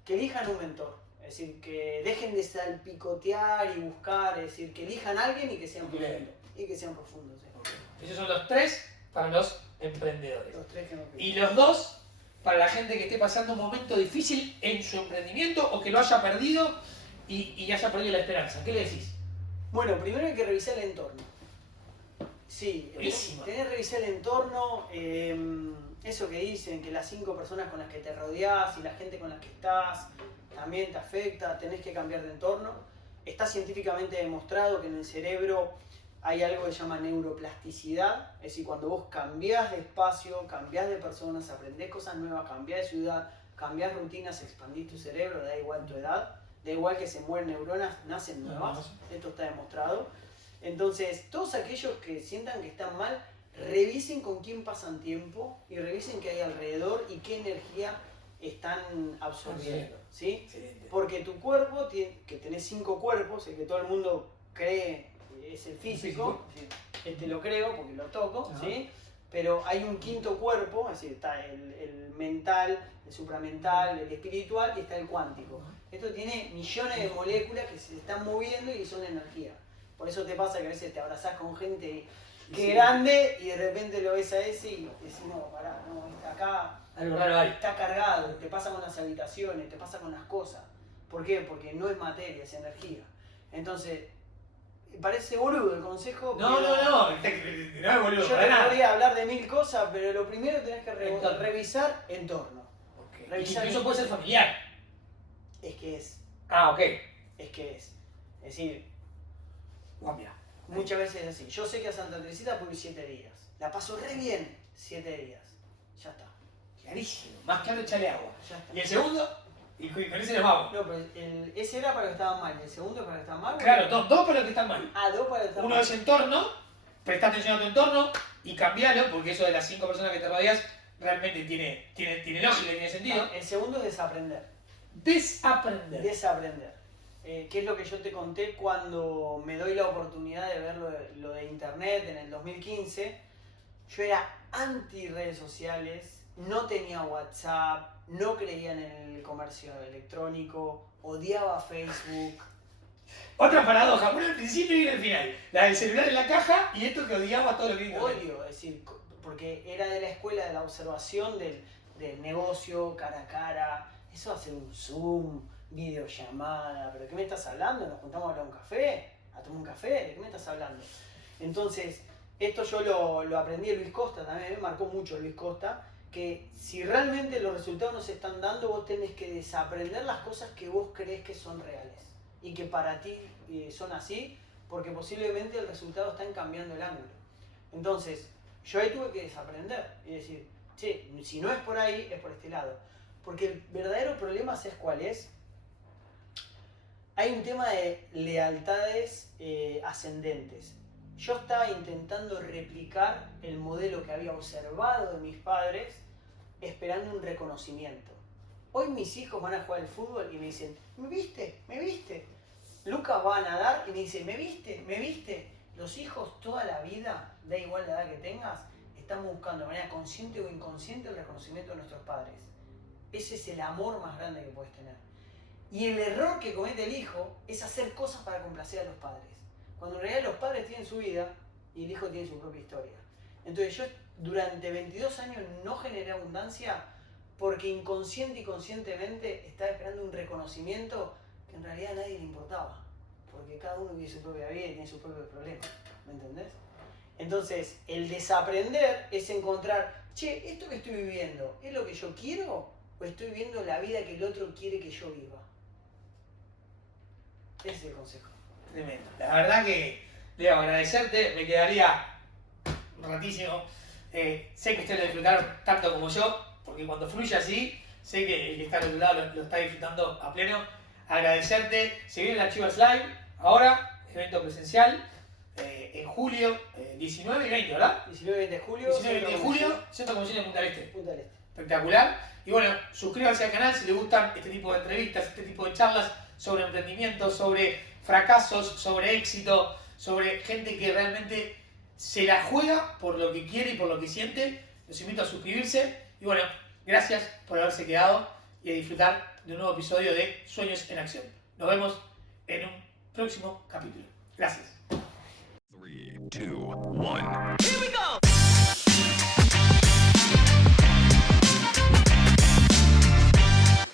que elijan un mentor. Es decir, que dejen de salpicotear y buscar, es decir, que elijan a alguien y que sean profundos. Y que sean profundos. Okay. Esos son los 3 para los emprendedores. Los 3 que no y los 2 para la gente que esté pasando un momento difícil en su emprendimiento o que lo haya perdido y haya perdido la esperanza. ¿Qué le decís? Bueno, primero hay que revisar el entorno. Sí, Buenísimo. Tenés que revisar el entorno, eso que dicen, que las 5 personas con las que te rodeás y la gente con la que estás también te afecta, tenés que cambiar de entorno. Está científicamente demostrado que en el cerebro hay algo que se llama neuroplasticidad, es decir, cuando vos cambiás de espacio, cambiás de personas, aprendés cosas nuevas, cambiás de ciudad, cambiás rutinas, expandís tu cerebro, da igual tu edad, da igual que se mueren neuronas, nacen nuevas, esto está demostrado. Entonces, todos aquellos que sientan que están mal, revisen con quién pasan tiempo y revisen qué hay alrededor y qué energía están absorbiendo, ¿sí? Porque tu cuerpo, que tenés 5 cuerpos, el que todo el mundo cree es el físico, este lo creo porque lo toco, ¿sí? Pero hay un 5.º cuerpo, es decir, está el mental, el supramental, el espiritual y está el cuántico. Esto tiene millones de moléculas que se están moviendo y son energía. Por eso te pasa que a veces te abrazás con gente que es grande y de repente lo ves a ese y decís, no, pará, no, acá algo raro hay. Está cargado, te pasa con las habitaciones, te pasa con las cosas. ¿Por qué? Porque no es materia, es energía. Entonces, parece boludo el consejo. No, pero no es boludo, Yo para te nada. podría hablar de 1000 cosas, pero lo primero tenés que Entorno. revisar entorno. Ok. Revisar Incluso puede ser familiar. Es que es. Ah, ok. Es que es. Es decir, Guapia. muchas veces es así. Yo sé que a Santa Teresita puedo ir 7 días. La paso re bien 7 días. Ya está. Clarísimo. Más claro, echarle agua. Ya está. ¿Y el segundo? Y con ese nos vamos. No, pero ese era para los que estaban mal. ¿Y el segundo para los que estaban mal? Claro, dos para los que están mal. Ah, 2 para los que estaban Uno mal. es entorno, presta atención a tu entorno y cambialo, porque eso de las 5 personas que te rodeas realmente tiene lógica, tiene sentido. El segundo es desaprender. Desaprender. Desaprender. ¿Qué es lo que yo te conté cuando me doy la oportunidad de ver lo de internet en el 2015? Yo era anti redes sociales, no tenía WhatsApp, no creía en el comercio electrónico, odiaba Facebook. Otra paradoja, una al principio y una al final. La del celular en la caja y esto que odiaba todo lo que internet. Odio, es decir, porque era de la escuela de la observación del negocio cara a cara. Eso hacer un Zoom, videollamada, pero ¿de qué me estás hablando? ¿Nos juntamos a hablar un café? ¿A tomar un café? ¿De qué me estás hablando? Entonces, esto yo lo aprendí de Luis Costa también, me marcó mucho Luis Costa, que si realmente los resultados no se están dando, vos tenés que desaprender las cosas que vos crees que son reales y que para ti son así, porque posiblemente el resultado está cambiando el ángulo. Entonces, yo ahí tuve que desaprender y decir, che, si no es por ahí, es por este lado. Porque el verdadero problema, ¿sabes cuál es? Hay un tema de lealtades ascendentes. Yo estaba intentando replicar el modelo que había observado de mis padres, esperando un reconocimiento. Hoy mis hijos van a jugar al fútbol y me dicen, ¿me viste? ¿Me viste? Lucas va a nadar y me dice, ¿me viste? ¿Me viste? Los hijos toda la vida, da igual la edad que tengas, estamos buscando de manera consciente o inconsciente el reconocimiento de nuestros padres. Ese es el amor más grande que puedes tener. Y el error que comete el hijo es hacer cosas para complacer a los padres. Cuando en realidad los padres tienen su vida y el hijo tiene su propia historia. Entonces yo durante 22 años no generé abundancia porque inconsciente y conscientemente estaba esperando un reconocimiento que en realidad a nadie le importaba. Porque cada uno tiene su propia vida y tiene sus propios problemas. ¿Me entendés? Entonces el desaprender es encontrar, che, esto que estoy viviendo, ¿es lo que yo quiero? ¿O estoy viviendo la vida que el otro quiere que yo viva? Ese es el consejo. Tremendo. La verdad que debo agradecerte, me quedaría un ratísimo. Sé que ustedes lo disfrutaron tanto como yo, porque cuando fluye así, sé que el que está al otro lado lo está disfrutando a pleno. Agradecerte. Se viene la Chivas Live, ahora, evento presencial, en julio 19 y 20, ¿verdad? 19 y 20 de julio. 19 y 20 de julio, Centro de Convenciones de Punta del Este. Punta del Este. Espectacular. Y bueno, suscríbanse al canal si les gustan este tipo de entrevistas, este tipo de charlas sobre emprendimiento, sobre fracasos, sobre éxito, sobre gente que realmente se la juega por lo que quiere y por lo que siente. Los invito a suscribirse. Y bueno, gracias por haberse quedado y a disfrutar de un nuevo episodio de Sueños en Acción. Nos vemos en un próximo capítulo. Gracias. 3, 2, 1.